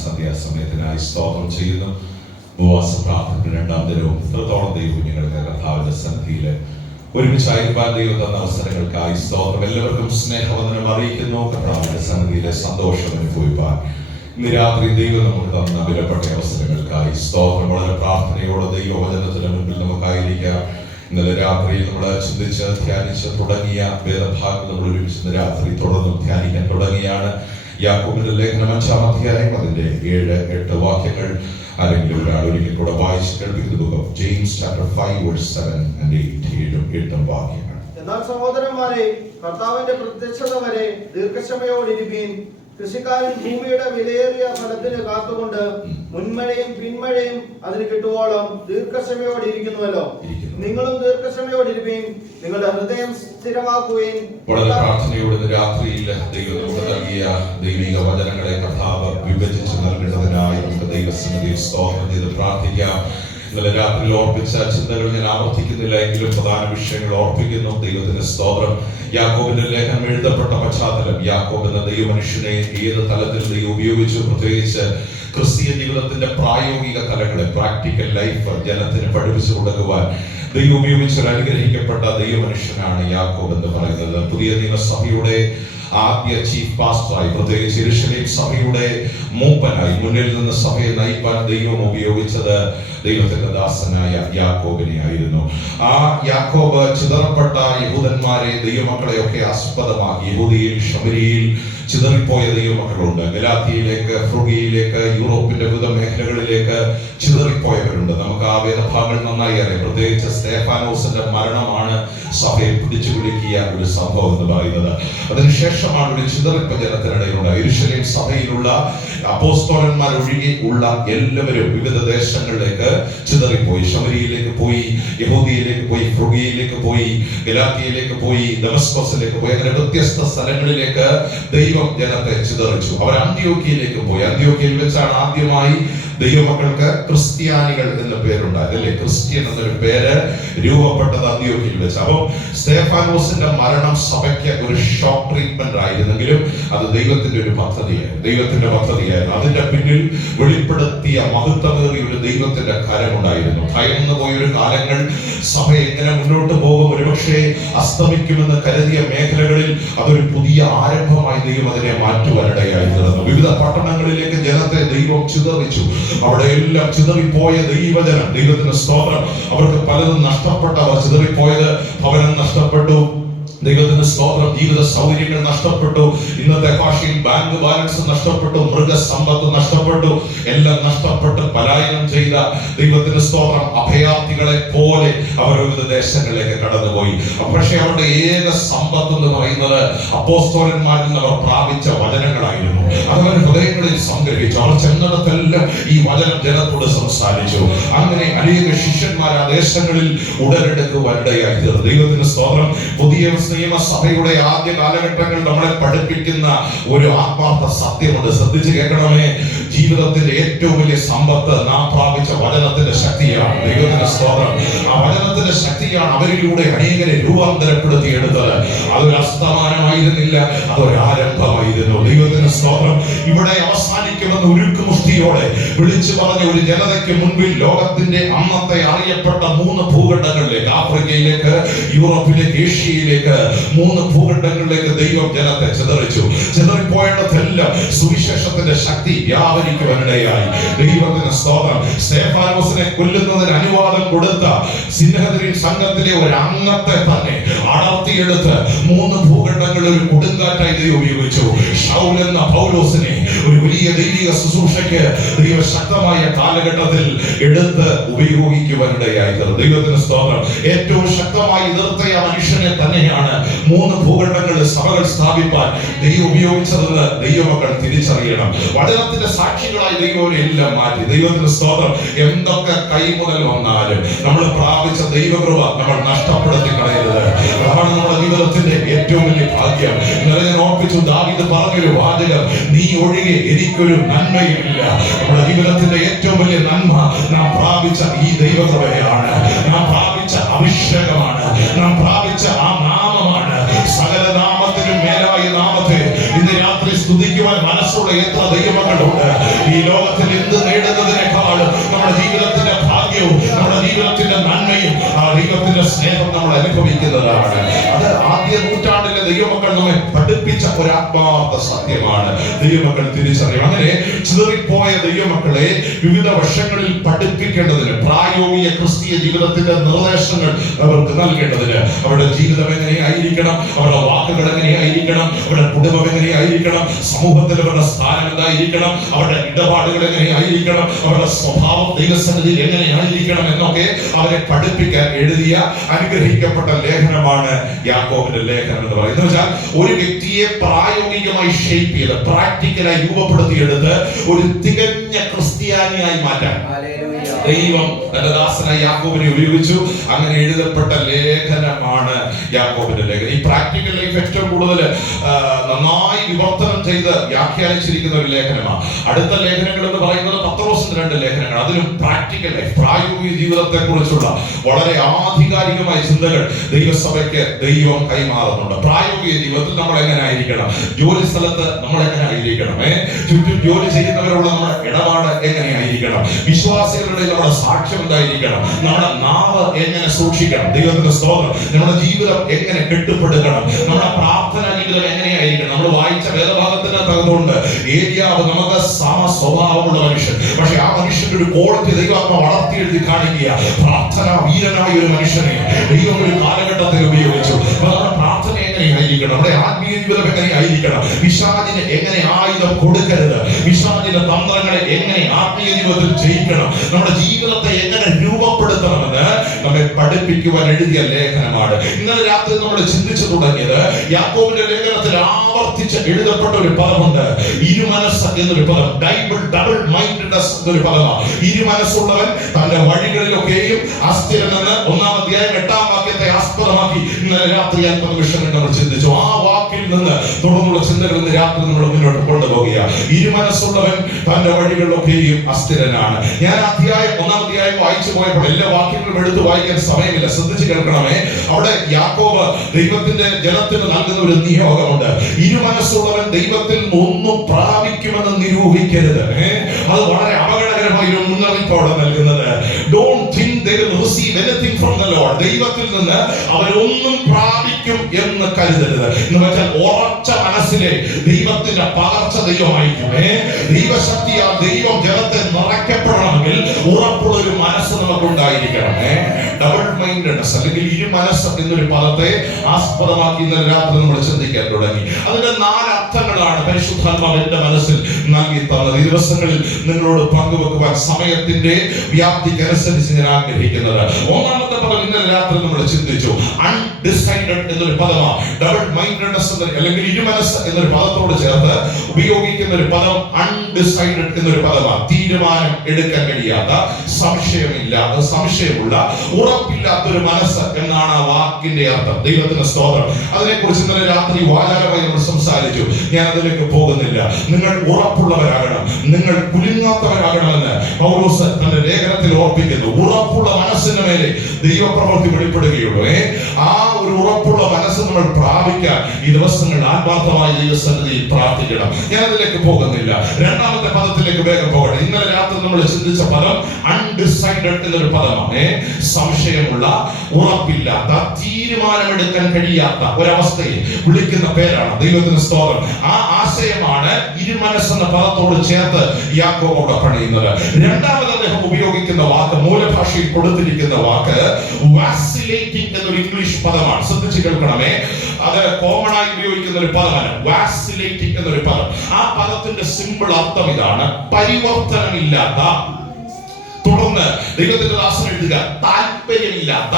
സന്ധ്യാസമയത്തിനായി സ്തോത്രം ചെയ്യുന്നു. ഉപവാസ പ്രാർത്ഥന രണ്ടാം ദിനവും ഇത്രത്തോളം ദൈവകുഞ്ഞുങ്ങൾക്ക് കർത്താവിന്റെ സന്നിധിയിൽ ഒരുമിച്ചായിരിക്കാൻ ദൈവം തന്ന അവസരങ്ങൾക്കായി സ്തോത്രം. എല്ലാവർക്കും സ്നേഹവന്ദനം അറിയിക്കുന്നു. കർത്താവിന്റെ സന്നിധിയിലെ സന്തോഷം അനുഭവിപ്പാൻ ഇന്ന് രാത്രി ദൈവം നമുക്ക് തന്ന വിലപ്പെട്ട അവസരങ്ങൾക്കായി സ്തോത്രം. വളരെ പ്രാർത്ഥനയോടെ ദൈവവചനത്തിന് മുൻപിൽ നമുക്കായിരിക്കാം. ഇന്നലെ രാത്രി നമ്മൾ ചിന്തിച്ച് ധ്യാനിച്ച് തുടങ്ങിയ വേദഭാഗം നമ്മൾ ഒരുമിച്ച് രാത്രി തുടർന്നും ധ്യാനിക്കാൻ തുടങ്ങിയാണ്. യാക്കോബിന്റെ ലേഖനം 5-ാം അധ്യായം അതിന്റെ 7-8 വാക്യങ്ങൾ ആരെങ്കിലും ഒരാൾ ഒരിക്കൽ കൂടെ വായിച്ച് കേൾപ്പിക്കുന്ന ബുക്ക് ഓഫ് ജെയിംസ് ചാപ്റ്റർ 5:7-8 വാക്യങ്ങൾ. എന്നാൽ സഹോദരന്മാരെ, കർത്താവിന്റെ പ്രത്യക്ഷത വരെ ദീർഘക്ഷമയോടിരിപ്പീൻ. കൃഷിക്കാരൻ ഭൂമിയുടെ വിലയേറിയ ഫലത്തിന് കാത്തുകൊണ്ട് മുൻമഴയും പിന്മഴയും അതിന് കിട്ടുവോളം ദീർഘക്ഷമയോടിരിക്കുന്നുവല്ലോ. നിങ്ങളും ദീർഘക്ഷമയോടിരിപ്പീൻ. നിങ്ങളുടെ ഹൃദയം സ്ഥിരമാക്കുകയും. വളരെ പ്രാർത്ഥനയോടെ രാത്രിയിൽ ദൈവം നമുക്ക് നൽകിയ ദൈവിക വചനങ്ങളെ കർത്താവ് വിഭജിച്ച് നൽകേണ്ടതിനായി നമുക്ക് ദൈവസന്നിധിയിൽ സ്തോത്രം ചെയ്ത് പ്രാർത്ഥിക്കാം. ഇന്നലെ രാത്രിയിൽ ഓർപ്പിച്ച ചിന്തകൾ ഞാൻ ആവർത്തിക്കുന്നില്ല എങ്കിലും പ്രധാന വിഷയങ്ങൾ ഓർപ്പിക്കുന്നു. ദൈവത്തിന്റെ സ്തോത്രം. യാക്കോബിന്റെ ലേഖനം എഴുതപ്പെട്ട പശ്ചാത്തലം, യാക്കോബ് എന്ന ദൈവമനുഷ്യനെ ഏത് തലത്തിൽ ദൈവം ഉപയോഗിച്ചു, പ്രത്യേകിച്ച് ക്രിസ്തീയ ജീവിതത്തിന്റെ പ്രായോഗിക തലങ്ങളെ, പ്രാക്ടിക്കൽ ലൈഫ് ജനത്തിന് പഠിപ്പിച്ചു കൊടുക്കുവാൻ ദൈവം ഉപയോഗിച്ച ഒരു അനുഗ്രഹിക്കപ്പെട്ട ദൈവമനുഷ്യനാണ് യാക്കോബ് എന്ന് പറയുന്നത്. പുതിയ നിയമസഭയുടെ ആദ്യ ചീഫ് പാസ്റ്ററായി, പ്രത്യേകിച്ച് യെരൂശലേം സഭയുടെ മൂപ്പനായി മുന്നിൽ നിന്ന് സഭയെ നയിപ്പാൻ ദൈവം ഉപയോഗിച്ചത് ദൈവത്തിന്റെ ദാസനായ യാക്കോബിനെ ആയിരുന്നു. ആ യാക്കോബ് ചിതറപ്പെട്ട യഹൂദന്മാരെ, ദൈവമക്കളെയൊക്കെ ആസ്പദമാക്കി യഹൂദിയിൽ ശമരിയിൽ ചിതറിപ്പോയ ദൈവമക്കളുണ്ട്. ഗലാത്യയിലേക്ക്, ഫ്രുഗിയയിലേക്ക്, യൂറോപ്പിന്റെ വിവിധ മേഖലകളിലേക്ക് ചിതറിപ്പോയവരുണ്ട്. നമുക്ക് ആ വേദഭാഗങ്ങൾ നന്നായി അറിയാം. പ്രത്യേകിച്ച് സ്തേഫാനോസിന്റെ മരണമാണ് സഭയെ പിടിച്ചു കുലുക്കിയ ഒരു സംഭവം എന്ന് പറയുന്നത്. അതിനുശേഷമാണ് ഒരു ചിതറിപ്പ ജനത്തിനിടയിലുള്ള യെരൂശലേം സഭയിലുള്ള അപ്പോസ്തലന്മാർ ഒഴികെ ഉള്ള എല്ലാവരും വിവിധ ദേശങ്ങളിലേക്ക് ചിതറിപ്പോയി. ശമരിയിലേക്ക് പോയി, യഹൂദിയയിലേക്ക് പോയി, ഫ്രുഗിയയിലേക്ക് പോയി, ഗലാത്യയിലേക്ക് പോയി, ദമസ്കോസിലേക്ക് പോയി. അങ്ങനെ വ്യത്യസ്ത സ്ഥലങ്ങളിലേക്ക് ദൈവം ജനത്തെ ചിതറിച്ചു. അവർ അന്ത്യോക്യയിലേക്ക് പോയി. അന്ത്യോക്യയിൽ വെച്ചാണ് ആദ്യമായി ദൈവമക്കൾക്ക് ക്രിസ്ത്യാനികൾ എന്ന പേരുണ്ടായത്, അല്ലെ? ക്രിസ്ത്യൻ എന്നൊരു പേര് രൂപപ്പെട്ടത് അന്ത്യോക്യയിൽ വെച്ച്. അപ്പം സ്തേഫാനോസിന്റെ മരണം സഭയ്ക്ക് ഒരു ഷോക്ക് ട്രീറ്റ്മെന്റ് ആയിരുന്നെങ്കിലും അത് ദൈവത്തിന്റെ ഒരു പദ്ധതിയായിരുന്നു. അതിന്റെ പിന്നിൽ വെളിപ്പെടുത്തിയ മഹത്വമേറിയ ഒരു ദൈവത്തിന്റെ കരമുണ്ടായിരുന്നു. ഭയന്നു പോയൊരു കാലങ്ങൾ സഭ എങ്ങനെ മുന്നോട്ട് പോകും, ഒരുപക്ഷെ അസ്തമിക്കുമെന്ന് കരുതിയ മേഖലകളിൽ അതൊരു പുതിയ ആരംഭമായി ദൈവം അതിനെ മാറ്റുവാനിടയായി തീർന്നു. വിവിധ പട്ടണങ്ങളിലേക്ക് ജനത്തെ ദൈവം ചിതറിച്ചു. അവിടെ എല്ലാം ചിതറിപ്പോയ ദൈവജനം, ദൈവത്തിന്റെ സ്തോത്രം. അവർക്ക് പലതും നഷ്ടപ്പെട്ടവർ ചിതറിപ്പോയത്, ഭവനം നഷ്ടപ്പെട്ടു, ദൈവത്തിന്റെ സ്തോത്രം, ജീവിത സൗകര്യങ്ങൾ നഷ്ടപ്പെട്ടു, ഇന്നത്തെ ഭാഷയിൽ ബാങ്ക് ബാലൻസ് നഷ്ടപ്പെട്ടു, മൃഗസമ്പത്ത് നഷ്ടപ്പെട്ടു, എല്ലാം നഷ്ടപ്പെട്ട് പലായനം ചെയ്ത ദൈവത്തിന്റെ സ്തോത്രം അഭയാർത്ഥികളെ പോലെ അവർ വിവിധ ദേശങ്ങളിലേക്ക് കടന്നുപോയി. പക്ഷെ അവരുടെ ഏക സമ്പത്ത് എന്ന് പറയുന്നത് അപ്പോസ്തലന്മാരിൽ നിന്ന് അവർ പ്രാപിച്ച വചനങ്ങളായിരുന്നു. അതവർ ഹൃദയങ്ങളിൽ സംഗ്രഹിച്ചു. അവർ ചെന്നിടത്തെല്ലാം ഈ വചനം ജനത്തോട് സംസാരിച്ചു. അങ്ങനെ അനേക ശിഷ്യന്മാർ ആ ദേശങ്ങളിൽ ഉടലെടുക്കുവാനിടയായി തീർന്നു. ദൈവത്തിന്റെ സ്തോത്രം. പുതിയ നിയമസഭയുടെ ആദ്യ കാലഘട്ടങ്ങൾ നമ്മളെ പഠിപ്പിക്കുന്ന ഒരു ആത്മാർത്ഥ സത്യമുണ്ട്. ശ്രദ്ധിച്ച് കേൾക്കണമേ. ജീവിതത്തിന്റെ ഏറ്റവും വലിയ സമ്പത്ത് നാം പ്രാപിച്ച വചനത്തിന്റെ ശക്തിയാണ്. ദൈവത്തിന്റെ സ്തോത്രം. ആ വചനത്തിന്റെ ശക്തിയാണ് അവരിലൂടെ അനേകരെ രൂപാന്തരപ്പെടുത്തിയെടുത്തത്. അതൊരു അസ്തമാനമായിരുന്നില്ല, അതൊരു ആരംഭമായിരുന്നു. ദൈവത്തിന്റെ സ്തോത്രം. ഇവിടെ അവസാനിക്കുമെന്ന് ഉരുക്കുമുഷ്ടിയോടെ വിളിച്ചു പറഞ്ഞ ഒരു ജനതയ്ക്ക് മുൻപിൽ ലോകത്തിന്റെ അന്നത്തെ അറിയപ്പെട്ട 3 ഭൂഖണ്ഡങ്ങളിലേക്ക്, ആഫ്രിക്കയിലേക്ക്, യൂറോപ്പിലേക്ക്, ഏഷ്യയിലേക്ക്, 3 ഭൂഖണ്ഡങ്ങളിലേക്ക് ദൈവം ജനത്തെ ചിതറിച്ചു. ചിതറിപ്പോയിടത്തെല്ലാം സുവിശേഷത്തിന്റെ ശക്തി വ്യാപരിക്കുവാനിടയായി. ദൈവത്തിന്റെ സ്തോത്രം. സ്തേഫാനോസിനെ കൊല്ലുന്നതിന് അനുവാദം കൊടുത്ത സിൻഹദരീൻ സംഘത്തിലെ ഒരു അംഗത്തെ തന്നെ അടർത്തിയെടുത്ത് 3 ഭൂഖണ്ഡങ്ങളിൽ ഒരു കൊടുങ്കാറ്റായി ദൈവം ഉപയോഗിച്ചു. ശൗൽ എന്ന പൗലോസിനെ ഒരു വലിയ ദൈവിക ശുശ്രൂഷയ്ക്ക് ദൈവം ശക്തമായ കാലഘട്ടത്തിൽ എടുത്ത് ഉപയോഗിക്കുവാനിടയായി. ദൈവത്തിന്റെ സ്തോത്രം. ഏറ്റവും ശക്തമായി എതിർത്ത മനുഷ്യനെ തന്നെയാണ് 3 ഭൂഖണ്ഡങ്ങളിൽ സഭകൾ സ്ഥാപിക്കാൻ ദൈവം ഉപയോഗിച്ചതെന്ന് ദൈവമക്കൾ തിരിച്ചറിയണം. വചനത്തിന്റെ സാക്ഷികളായി ദൈവം എല്ലാം മാറ്റി. ദൈവത്തിന്റെ സ്തോത്രം. എന്തൊക്കെ കൈമുതൽ വന്നാലും നമ്മൾ പ്രാപിച്ച ദൈവകൃപ നമ്മൾ നഷ്ടപ്പെടുത്തി കളയരുത്. അതാണ് നമ്മുടെ ജീവിതത്തിന്റെ ഏറ്റവും വലിയ ഭാഗ്യം. ഇന്നലെ ഞാൻ ഓർപ്പിച്ചു, ദാവീദ് പറഞ്ഞൊരു വാചകം, നീ ഒഴികെ എനിക്കൊരു നന്മയുമില്ല. നമ്മുടെ ജീവിതത്തിന്റെ ഏറ്റവും വലിയ നന്മ നാം പ്രാപിച്ച ഈ ദൈവകൃപയാണ്, നാം പ്രാപിച്ച അഭിഷേകമാണ്, നാം പ്രാപിച്ച ആ നാമമാണ്. സകല നാമത്തിനും മേലായ നാമത്തെ ഇന്ന് രാത്രി സ്തുതിക്കുവാൻ മനസ്സുള്ള എത്ര ദൈവമക്കളുണ്ട് ഈ സ്നേഹം നമ്മൾ അനുഭവിക്കുന്നതാണ്. അത് ആദ്യ നൂറ്റാണ്ടിലെ ദൈവമക്കൾ നമ്മെ പഠിപ്പിച്ച ഒരു ആത്മാർത്ഥ സത്യമാണ്. ദൈവമക്കൾ തിരിച്ചറിയും. അങ്ങനെ ചിതറിപ്പോയ ദൈവമക്കളെ വിവിധ വശങ്ങളിൽ പഠിപ്പിക്കേണ്ടതിന്, പ്രായോഗിക ക്രിസ്തീയ ജീവിതത്തിന്റെ നിർദ്ദേശങ്ങൾ അവർക്ക് നൽകേണ്ടതിന്, അവരുടെ ജീവിതം എങ്ങനെയായിരിക്കണം, അവരുടെ വാക്കുകൾ എങ്ങനെയായിരിക്കണം, അവരുടെ കുടുംബം എങ്ങനെയായിരിക്കണം, സമൂഹത്തിൽ അവരുടെ സ്ഥാനം എന്തായിരിക്കണം, അവരുടെ ഇടപാടുകൾ എങ്ങനെയായിരിക്കണം, അവരുടെ സ്വഭാവം ദൈവസന്നിധിയിൽ എങ്ങനെയായിരിക്കണം എന്നൊക്കെ അവരെ പഠിപ്പിക്കാൻ എഴുതിയ അനുഗ്രഹിക്കപ്പെട്ട ലേഖനമാണ് യാക്കോബിന്റെ ലേഖനം എന്ന് പറയുന്നത്. വെച്ചാൽ ഒരു വ്യക്തിയെ പ്രായോഗികമായി ഷേപ്പ് ചെയ്ത് പ്രാക്ടിക്കലായി രൂപപ്പെടുത്തിയെടുത്ത് ഒരു തികഞ്ഞ ക്രിസ്ത്യാനിയായി മാറ്റാൻ ദൈവം തന്റെ ദാസനായ യാക്കോബിനെ ഉപയോഗിച്ചു. അങ്ങനെ എഴുതപ്പെട്ട ലേഖനമാണ് യാക്കോബിന്റെ ലേഖനം. ഈ പ്രാക്ടിക്കൽ ലൈഫ് ഏറ്റവും കൂടുതൽ നന്നായി വിവർത്തനം ചെയ്ത് വ്യാഖ്യാനിച്ചിരിക്കുന്ന ഒരു ലേഖനമാണ്. അടുത്ത ലേഖനങ്ങൾ എന്ന് പറയുന്നത് പത്രോസിന്റെ 2 ലേഖനങ്ങൾ. അതിലും പ്രാക്ടിക്കൽ ലൈഫ്, പ്രായോഗിക ജീവിതത്തെ കുറിച്ചുള്ള വളരെ ആധികാരികമായ ചിന്തകൾ ദൈവസഭയ്ക്ക് ദൈവം കൈമാറുന്നുണ്ട്. പ്രായോഗിക ജീവിതത്തിൽ നമ്മൾ എങ്ങനെ ആയിരിക്കണം, ജോലി സ്ഥലത്ത് നമ്മൾ എങ്ങനെ ആയിരിക്കണം, ചുറ്റും ജോലി ചെയ്യുന്നവരുള്ള നമ്മുടെ ഇടപാട് എങ്ങനെയായിരിക്കണം, വിശ്വാസികളുടെ നമ്മുടെ സാക്ഷ്യം എന്തായിരിക്കണം, നമ്മുടെ നാവ് എങ്ങനെ സൂക്ഷിക്കണം, ദൈവത്തിന്റെ സ്തോത്രം, നമ്മുടെ ജീവിതം എങ്ങനെ കെട്ടുപെടുക്കണം, നമ്മുടെ പ്രാർത്ഥനാ ജീവിതം എങ്ങനെയായിരിക്കണം. നമ്മൾ വായിച്ച വേദഭാഗത്തിനകത്തുകൊണ്ട് ഏലിയാവ് നമുക്ക് സമ സ്വഭാവമുള്ള മനുഷ്യൻ, പക്ഷെ ആ മനുഷ്യന്റെ ഒരു ക്വാളിറ്റി ദൈവാത്മ വളർത്തിയെഴുതി കാണിക്കുക. പ്രാർത്ഥനാ വീരനായ ഒരു മനുഷ്യനെ ദൈവം ഒരു കാലഘട്ടത്തിൽ ഉപയോഗിച്ചു. നമ്മുടെ പ്രാർത്ഥന എങ്ങനെയായിരിക്കണം, നമ്മുടെ ആത്മീയ ജീവിതം എങ്ങനെയായിരിക്കണം, പിശാചിന് എങ്ങനെ ആയുധം കൊടുക്കരുത്, പിശാചിന്റെ തന്ത്രങ്ങളെ എങ്ങനെ ആത്മീയ ജീവിതത്തിൽ ജയിക്കണം, നമ്മുടെ ജീവിതത്തെ എങ്ങനെ രൂപപ്പെടുത്തണമെന്ന് നമ്മെ പഠിപ്പിക്കുവാൻ എഴുതിയ ലേഖനമാണ്. ഇന്നലെ രാത്രി നമ്മൾ ചിന്തിച്ചു തുടങ്ങിയത് യാക്കോബിന്റെ ലേഖനത്തിൽ ആവർത്തിച്ച് എഴുതപ്പെട്ട ഒരു പദമുണ്ട്, ഇരുമനസ് എന്നൊരു പദം. ഡബിൾ മൈൻഡഡ്നെസ് എന്നൊരു പദമാണ്. ഇരുമനസ്സുള്ളവൻ തന്റെ വഴികളിലൊക്കെയും അസ്ഥിരനെന്ന് 1-ാം അധ്യായം 8-ാം വാക്യത്തെ ആസ്പദമാക്കി ഇന്നലെ രാത്രി അല്പം വിഷയങ്ങൾ നമ്മൾ ചിന്തിച്ചു. ആ വാക്കിൽ നിന്ന് തുടർന്നുള്ള ചിന്തകൾ ഇന്ന് രാത്രി നമ്മൾ മുന്നോട്ട് കൊണ്ടുപോകുക. ഇരുമനസ്സുള്ളവൻ തന്റെ വഴികളിലൊക്കെയും അസ്ഥിരനാണ്. ഞാൻ 1-ാം അധ്യായം വായിച്ചു പോയപ്പോൾ എല്ലാ വാക്യങ്ങളും എടുത്ത് വായിക്കാൻ സമയമില്ല, ശ്രദ്ധിച്ച് കേൾക്കണമേ. അവിടെ യാക്കോബ് ദൈവത്തിന്റെ ജനത്തിന് നൽകുന്ന ഒരു നിയോഗമുണ്ട്. ഇരുമനസ്സുള്ളവൻ ദൈവത്തിൽ ഒന്നും പ്രാപിക്കുമെന്ന് നിരൂപിക്കരുത്. അത് വളരെ അപകടകരമായ ഒരു മുന്നറിയിപ്പോടെ നൽകുന്നത്. Don't think they will receive anything from the Lord. ദൈവത്തിൽ നിന്ന് അവരൊന്നും പ്രാപിക്കും എന്ന് കരുതരുത്. എന്ന് വെച്ചാൽ ഉറച്ച മനസ്സിലെ ദൈവത്തിന്റെ പകർച്ച ദൈവമായിരിക്കും. ദൈവശക്തിയാൽ ദൈവം ജനത്തെ നിറയ്ക്കപ്പെടണമെങ്കിൽ ഉറപ്പുള്ള ഒരു മനസ്സ് നമുക്കുണ്ടായിരിക്കണം. ഡബിൾ മൈൻഡഡ്നെസ് അല്ലെങ്കിൽ ഇരുമനസ് എന്നൊരു പദത്തെ ആസ്പദമാക്കി ഇന്നലെ രാത്രി നമ്മൾ ചിന്തിക്കാൻ തുടങ്ങി. അതിന്റെ 4 അർത്ഥങ്ങളാണ് പരിശുദ്ധാത്മാവ് എന്റെ മനസ്സിൽ നൽകി തന്നത്. ഈ ദിവസങ്ങളിൽ നിങ്ങളോട് പങ്കുവെക്കുവാൻ സമയത്തിന്റെ വ്യാപ്തിക്കനുസരിച്ച് ഞാൻ ആഗ്രഹിക്കുന്നത്. 1-ാമത്തെ പദം ഇന്നലെ രാത്രി നമ്മൾ ചിന്തിച്ചു. അൺഡിസൈഡഡ് എന്നൊരു പദമാണ്. ഡബിൾ മൈൻഡഡ്നെസ് അല്ലെങ്കിൽ ഇരുമനസ് എന്നൊരു പദത്തോട് ചേർത്ത് ഉപയോഗിക്കുന്ന ഒരു പദം അൺഡിസൈഡഡ് എന്നൊരു പദമാണ്. തീരുമാനം എടുക്കാൻ കഴിയാത്ത, സംശയമുള്ള, ഉറപ്പില്ലാത്തൊരു മനസ്സ് എന്നാണ് ആ വാക്കിന്റെ അർത്ഥം. ദൈവത്തിന്റെ സ്തോത്രം. അതിനെക്കുറിച്ച് ഇന്നലെ രാത്രി വാചാലമായി നമ്മൾ സംസാരിച്ചു. ഞാൻ അതിലേക്ക് പോകുന്നില്ല. നിങ്ങൾ ഉറപ്പുള്ളവരാകണം, നിങ്ങൾ കുലുങ്ങാത്തവരാകണമെന്ന് പൗലോസ് തന്റെ ലേഖനത്തിൽ ഓർപ്പിക്കുന്നു. ഉറപ്പുള്ള മനസ്സിന് മേലെ ദൈവപ്രവൃത്തി വെളിപ്പെടുകയുള്ളൂ. ആ ഒരു ഉറപ്പുള്ള മനസ്സ് നമ്മൾ പ്രാപിക്കാൻ ഈ ദിവസങ്ങളിൽ ആത്മാർത്ഥമായി ദൈവസന്നിധിയിൽ പ്രാർത്ഥിക്കണം. ഞാൻ അതിലേക്ക് പോകുന്നില്ല. 2-ാമത്തെ പദത്തിലേക്ക് വേഗം പോകട്ടെ. ഇന്നലെ രാത്രി നമ്മൾ ചിന്തിച്ച പദം അൺഡിസൈഡഡ് എന്നൊരു പദമാണ്. സംശയമുള്ള, ഉറപ്പില്ലാത്ത, തീരുമാനമെടുക്കാൻ കഴിയാത്ത ഒരവസ്ഥയെ വിളിക്കുന്ന പേരാണ്. ദൈവത്തിന് സ്തോത്രം. ആ ആശയമാണ് ഇരുമനസ് എന്ന പദത്തോട് ചേർത്ത് യാക്കോബ് പണിയുന്നത്. 2-ാമത് അദ്ദേഹം ഉപയോഗിക്കുന്ന വാക്ക്, മൂലഭാഷയിൽ കൊടുത്തിരിക്കുന്ന വാക്ക് വാസിലേറ്റിംഗ് എന്നൊരു ഇംഗ്ലീഷ് പദമാണ്. ശ്രദ്ധിച്ച് കേൾക്കണമേ. അത് കോമൺ ആയി ഉപയോഗിക്കുന്ന ഒരു പദമാണ് വാസിലേറ്റിംഗ് എന്നൊരു പദം. ആ പദത്തിന്റെ സിമ്പിൾ അർത്ഥം ഇതാണ്: പരിവർത്തനമില്ലാത്ത, തുടർന്ന് ദൈവത്തിന്റെ ദാസൻ എഴുതുക, താല്പര്യമില്ലാത്ത,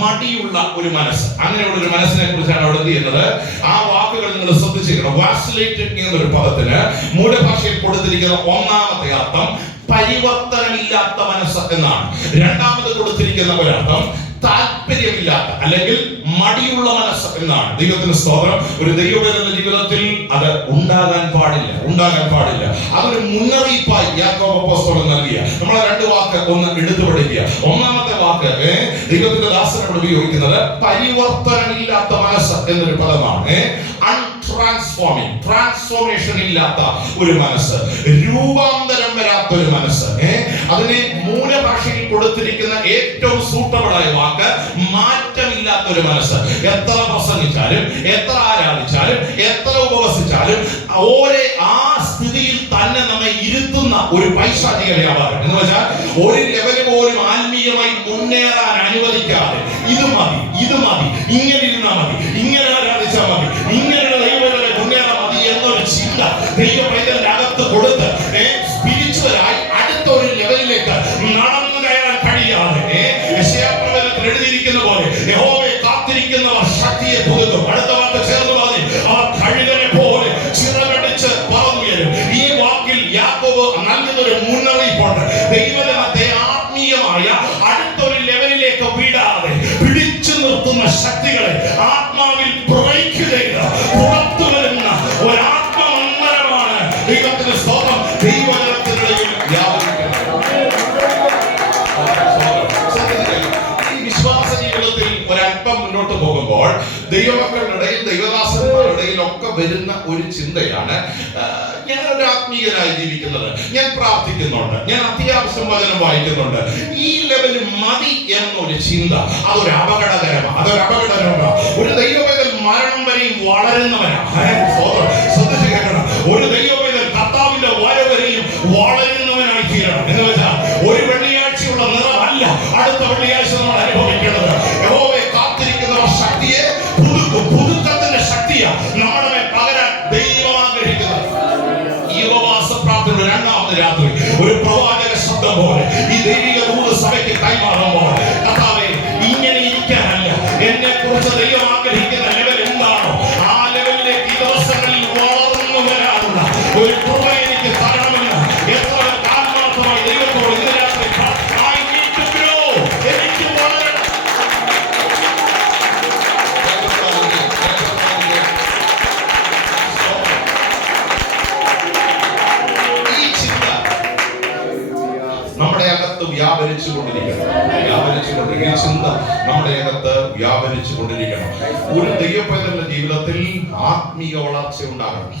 മടിയുള്ള ഒരു മനസ്സ്. അങ്ങനെയുള്ള ഒരു മനസ്സിനെ കുറിച്ചാണ് അവിടെ എന്ത് ചെയ്യുന്നത്. ആ വാക്കുകൾ നിങ്ങൾ ശ്രദ്ധിച്ചിരിക്കണം. വാസിലേറ്റിംഗ് എന്നൊരു പദത്തിന് മൂലഭാഷയിൽ കൊടുത്തിരിക്കുന്ന 1-ാമത്തെ അർത്ഥം പരിവർത്തനമില്ലാത്ത മനസ്സ് എന്നാണ്. 2-ാമത് കൊടുത്തിരിക്കുന്ന ഒരർത്ഥം താല്പര്യമില്ലാത്ത അല്ലെങ്കിൽ മടിയുള്ള മനസ്സ് എന്നാണ്. ദൈവത്തിന് സ്തോത്രം. ഒരു ദൈവവേദന ജീവിതത്തിൽ അത് ഉണ്ടാകാൻ പാടില്ല. അതൊരു മുന്നറിയിപ്പായി യാക്കോബ് അപ്പോസ്തലൻ നൽകിയ. നമ്മൾ 2 വാക്ക് ഒന്ന് എടുത്തു പഠിക്കുക. 1-ാമത്തെ വാക്ക് ദൈവത്തിന്റെ ദാസനോട് ഉപയോഗിക്കുന്നത് പരിവർത്തനമില്ലാത്ത മനസ്സ് എന്നൊരു പദമാണ്. ട്രാൻസ്ഫോർമേഷൻ ഇല്ലാത്ത ഒരു മനസ്സ്, രൂപാന്തരം വരാത്ത ഒരു മനസ്സ്. അതിനെ മൂലഭാഷയിൽ കൊടുത്തിരിക്കുന്ന ഏറ്റവും സൂട്ടബിൾ ആയ വാക്ക് മാറ്റമില്ലാത്ത ഒരു മനസ്സ്. എത്ര പ്രസംഗിച്ചാലും, എത്ര ആരാധിച്ചാലും, എത്ര ഉപവസിച്ചാലും ആ സ്ഥിതിയിൽ തന്നെ നമ്മെ ഇരുത്തുന്ന ഒരു പൈശാചിക വ്യാപാരം. എന്ന് വെച്ചാൽ ഒരു ലെവല് പോലും ആത്മീയമായി മുന്നേറാൻ അനുവദിക്കാതെ ഇത് മതി, ഇങ്ങനെ ഇരുന്നാൽ മതി, ഇങ്ങനെ ആരാധിച്ചാൽ മതി, ഇങ്ങനെയുള്ള ദൈവങ്ങളെ മുന്നേറാൻ മതി എന്നൊരു ചിന്ത ദൈവത്തിന്റെ അകത്ത് കൊടുത്ത് സ്പിരിച്വലായി അടുത്ത ഒരു ലെവലിലേക്ക് നടന്നു കയറാൻ കഴിയാതെ യെശയ്യാപ്രവചനത്തിൽ എഴുതിയിരിക്കുന്ന പോലെ യഹോവയെ കാത്തിരിക്കുന്നവർ ശക്തിയെ പുതുക്കും. അടുത്ത വാക്ക് ചേർന്ന് പറഞ്ഞു, അവർ കഴുകനെ പോലെ ചിറകടിച്ച് പറന്നുയരും. ഈ വാക്കിൽ യാക്കോബ് നൽകുന്ന ഒരു മുന്നറിയിപ്പുണ്ട്. ദൈവജനത്തെ ആത്മീയമായ അടുത്തൊരു ലെവലിലേക്ക് വിടാതെ പിടിച്ചു നിർത്തുന്ന ശക്തികളെ ആത്മാവിൽ ബ്രേക്ക് ചെയ്ത് പുറത്തു വരുന്ന ഒരാത്മമന്ദരമാണ് ദൈവത്തിന്റെ സ്തോത്രം ദൈവജനത്തിനിടയിൽ വ്യാപരിക്കുന്നത്. ഈ വിശ്വാസ ജീവിതത്തിൽ ഒരല്പം മുന്നോട്ട് പോകുമ്പോൾ ദൈവമക്കളുടെ ഇടയിൽ, ദൈവദാസന്മാരുടെ ഇടയിൽ ഒക്കെ വരുന്ന ഒരു ചിന്തയാണ്, ഞാൻ ഒരു ആത്മീയനായി ജീവിക്കുന്നത്, ഞാൻ പ്രാർത്ഥിക്കുന്നുണ്ട്, ഞാൻ അത്യാവശ്യം വചനം വായിക്കുന്നുണ്ട്, ഈ ലെവലിൽ മതി എന്നൊരു ചിന്ത. അതൊരു അപകടകരമാണ്. ഒരു ദൈവപൈതൽ മരണം വരെയും വളരുന്നവനാണ്. ശ്രദ്ധിച്ച് കേൾക്കണം. ഒരു ദൈവപൈതൽ കർത്താവിന്റെ വരവരെയും വളരുന്നവനായി തീരണം. എന്ന് വെച്ചാൽ ഒരു വെള്ളിയാഴ്ചയുള്ള നിറമല്ല അടുത്ത വെള്ളിയാഴ്ച നമ്മൾ അനുഭവിക്കേണ്ടത്. യഹോവയെ കാത്തിരിക്കുന്നവർ ശക്തിയെ പുതുക്കും. പുതുക്കത്തിന്റെ ശക്തിയാ നമ്മുടെ മേൽ പകരാൻ ദൈവം ആഗ്രഹിക്കുന്നത്. ഈ ഉപവാസ പ്രാർത്ഥനയുടെ രണ്ടാമത്തെ രാത്രി ഒരു പ്രവാചക ശബ്ദം പോലെ ഈ ദൈവിക ദൂത് സഭയ്ക്ക് കൈമാറുമ്പോൾ, കർത്താവേ, ഇങ്ങനെ ഇരിക്കാനല്ല, എന്നെ കുറിച്ച് ദൈവം ആഗ്രഹിക്കുന്ന ലെവൽ എന്താണോ ആ ലെവലിലേക്ക് ഈ ദിവസങ്ങളിൽ വളർന്നു വരാനുള്ള ഒരു കൃപ എനിക്ക് തരണമെന്ന് എത്ര ആത്മാർത്ഥമായി ദൈവത്തോട് ഇന്ന് രാത്രി എനിക്ക് വളരണം. നമ്മുടെ അകത്ത് വ്യാപരിച്ചു കൊണ്ടിരിക്കണം. ഈ ചിന്ത നമ്മുടെ അകത്ത് വ്യാപരിച്ചു കൊണ്ടിരിക്കണം. ഒരു ദൈവപൈതലിന്റെ ജീവിതത്തിൽ ആത്മീയ വളർച്ച ഉണ്ടാകണം,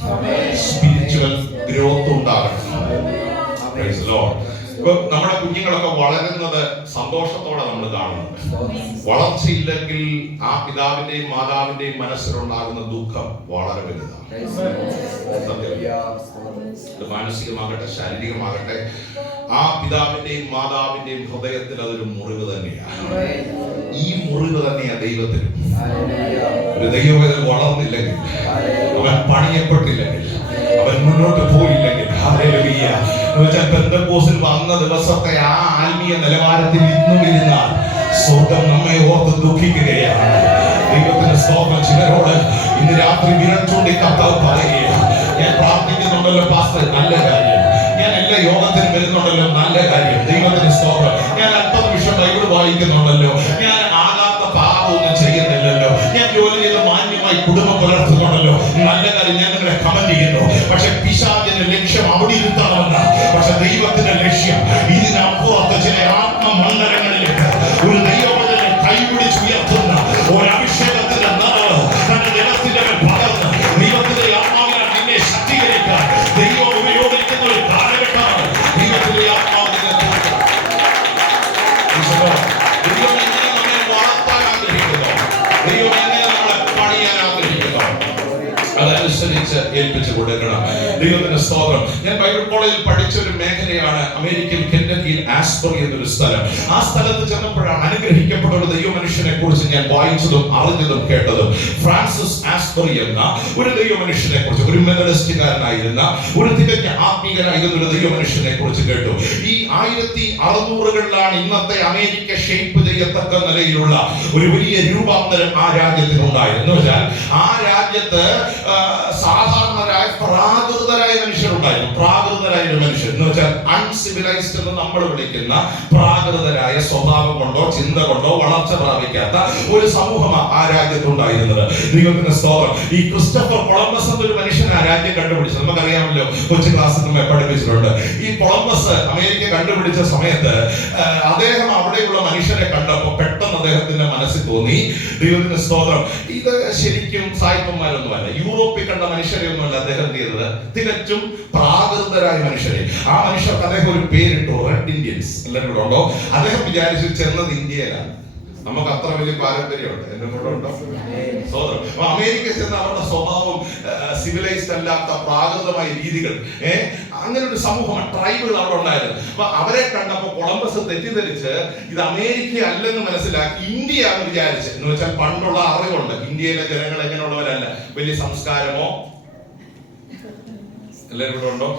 സ്പിരിച്വൽ ഗ്രോത്ത് ഉണ്ടാകണം. Praise the Lord. ഇപ്പൊ നമ്മുടെ കുഞ്ഞുങ്ങളൊക്കെ വളരുന്നത് സന്തോഷത്തോടെ നമ്മൾ കാണുന്നുണ്ട്. വളർച്ചയില്ലെങ്കിൽ ആ പിതാവിന്റെയും മാതാവിന്റെയും മനസ്സിലുണ്ടാകുന്ന ദുഃഖം വളരെ വലുതാണ്. മാനസികമാകട്ടെ ശാരീരികമാകട്ടെ ആ പിതാവിന്റെയും മാതാവിന്റെയും ഹൃദയത്തിൽ അതൊരു മുറിവ് തന്നെയാണ്. ഈ മുറിവ് തന്നെയാണ് ദൈവത്തിനും. ഒരു ദൈവവേദന വളർന്നില്ലെങ്കിൽ, അവൻ പണിയപ്പെട്ടില്ലെങ്കിൽ, അവൻ മുന്നോട്ട് പോയില്ലെങ്കിൽ, പെന്തക്കോസ്തിൽ വന്ന ദിവസത്തെ ആ ആത്മീയ നിലവാരത്തിൽ ഇന്നും ഇരുന്നാൽ സ്വർഗം നമ്മെ ഓർത്ത് ദുഃഖിക്കുകയാണ്. ദൈവത്തിന്റെ സ്തോത്രം. ചിലരോട് ഇന്ന് രാത്രി വിരൽ ചൂണ്ടി കർത്താവ് പറയുകയാണ്, ഞാൻ പ്രാർത്ഥിക്കുന്നുണ്ടല്ലോ പാസ്റ്റർ, നല്ല കാര്യം. ഞാൻ എല്ലാ യോഗത്തിനും വരുന്നുണ്ടല്ലോ, നല്ല കാര്യം. ദൈവത്തിന്റെ സ്തോത്രം. ഞാൻ അല്പനിമിഷം ബൈബിൾ വായിക്കുന്നുണ്ടല്ലോ, ഞാൻ ആകാത്ത പാപമൊന്നും ചെയ്യുന്നില്ലല്ലോ, ഞാൻ ജോലി ചെയ്ത് മാന്യമായി കുടുംബം പുലർത്തുന്നുണ്ടല്ലോ, നല്ല കാര്യം. ഞാൻ നിങ്ങളെ കമന്റ് ചെയ്യുന്നു. പക്ഷെ പിശാചിന്റെ ലക്ഷ്യം അവിടെ ഇരുത്തണമെന്ന, പക്ഷെ ദൈവത്തിന്റെ ലക്ഷ്യം ഇതിനപ്പുറത്ത് ചില ആത്മമണ്ഡലങ്ങളിലേക്ക് ഒരു ദൈവവചനെ കൈപിടിച്ചുയർത്തുന്ന ഒരു അഭിഷേകത്തിന്റെ നിറവ് തന്റെ ജനത്തിന്റെ മേൽ പകർന്ന് ദൈവത്തിന്റെ ആത്മാവിനെ നിന്നെ ശക്തീകരിക്കാൻ ദൈവം ഉപയോഗിക്കുന്ന ഒരു കാലഘട്ടമാണ്. ദൈവത്തിന്റെ ആത്മാവിനെ ദൈവം എങ്ങനെ നമ്മെ വളർത്താൻ ആഗ്രഹിക്കുന്നു, ദൈവം എങ്ങനെ നമ്മളെ പണിയാൻ ആഗ്രഹിക്കുന്നു, അതനുസരിച്ച് ഏൽപ്പിച്ചു കൊടുക്കണം. ദൈവത്തിന്റെ സ്തോത്രം. ഞാൻ ബൈബിൾ കോളേജിൽ പഠിച്ച ഒരു മേഖലയാണ് അമേരിക്കൻ കെൻറ്റക്കിയിൽ ആസ്ബറി എന്നൊരു സ്ഥലം. ആ സ്ഥലത്ത് ചെന്നപ്പോഴാണ് അനുഗ്രഹിക്കപ്പെട്ട ഒരു ദൈവ മനുഷ്യനെ കുറിച്ച് ഞാൻ വായിച്ചതും അറിഞ്ഞതും കേട്ടതും. ഫ്രാൻസിസ് ആസ്ബറി എന്ന ഒരു ദൈവ മനുഷ്യനെ കുറിച്ച്, ഒരു മെത്തഡിസ്റ്റുകാരനായിരുന്ന ഒരു തികഞ്ഞ ആത്മീകനായിരുന്ന ഒരു ദൈവ മനുഷ്യനെ കുറിച്ച് കേട്ടു. ഈ 1600കളിലാണ് ഇന്നത്തെ അമേരിക്ക ഷേപ്പ് ചെയ്യത്തക്ക നിലയിലുള്ള ഒരു വലിയ രൂപാന്തരം ആ രാജ്യത്തിനുണ്ടായിരുന്നു. എന്ന് വെച്ചാൽ ആ രാജ്യത്ത് സാധാരണരായ പ്രാകൃതരായ മനുഷ്യരുണ്ടായിരുന്നു. പ്രാകൃതരായ ഒരു മനുഷ്യർ എന്ന് വെച്ചാൽ അൺസിവിലൈസ്ഡ് എന്ന് നമ്മൾ വിളിക്കുന്ന പ്രാകൃതരായ സ്വഭാവം കൊണ്ടോ ചിന്ത കൊണ്ടോ വളർച്ച പ്രാപിക്കാത്ത ഒരു സമൂഹമാണ് ആ രാജ്യത്തുണ്ടായിരുന്നത്. ദൈവത്തിന്റെ സ്തോത്രം. ഈ ക്രിസ്റ്റഫർ കൊളംബസ് എന്നൊരു മനുഷ്യൻ ആ രാജ്യം കണ്ടുപിടിച്ചത് നമുക്കറിയാമല്ലോ, കൊച്ചു ക്ലാസ്സിൽ നമ്മെ പഠിപ്പിച്ചിട്ടുണ്ട്. ഈ കൊളംബസ് അമേരിക്ക കണ്ടുപിടിച്ച സമയത്ത് അദ്ദേഹം അവിടെയുള്ള മനുഷ്യനെ മനുഷ്യരെ കണ്ടപ്പോൾ പെട്ടെന്ന് അദ്ദേഹത്തിന്റെ മനസ്സിൽ തോന്നി, ദൈവത്തിന് സ്തോത്രം, ഇത് ശരിക്കും സായിപ്പന്മാരൊന്നുമല്ല, യൂറോപ്പിൽ കണ്ട മനുഷ്യരെയൊന്നുമല്ല അദ്ദേഹം ചെയ്തത്, തികച്ചും പ്രാകൃതരായ മനുഷ്യരെ. ആ മനുഷ്യർക്ക് അദ്ദേഹം ഒരു പേരിട്ടു, റെഡ് ഇന്ത്യൻസ്. എല്ലാവരും കൂടെ ഉണ്ടോ? അദ്ദേഹം വിചാരിച്ചു ചെന്നത് ഇന്ത്യയിലാണ്, നമുക്ക് അത്ര വലിയ പാരമ്പര്യമുണ്ട്. എന്റെ കൂടെ ഉണ്ടോ? സോദരം. അപ്പൊ അമേരിക്ക ചെന്ന് അവരുടെ സ്വഭാവം സിവിലൈസ്ഡ് അല്ലാത്ത പ്രാകൃതമായ രീതികൾ, അങ്ങനെ ഒരു സമൂഹമാണ്, ട്രൈബുകൾ അവിടെ ഉണ്ടായിരുന്നു. അപ്പൊ അവരെ കണ്ടപ്പോ കൊളംബസ് തെറ്റിദ്ധരിച്ച് ഇത് അമേരിക്ക അല്ലെന്ന് മനസ്സിലാക്കി ഇന്ത്യയാണെന്ന് വിചാരിച്ച്. എന്ന് വെച്ചാൽ പണ്ടുള്ള അറിവുണ്ട്, ഇന്ത്യയിലെ ജനങ്ങൾ എങ്ങനെയുള്ളവരല്ല, വലിയ സംസ്കാരമോ. എല്ലാവരും ഇവിടെ ഉണ്ടോ?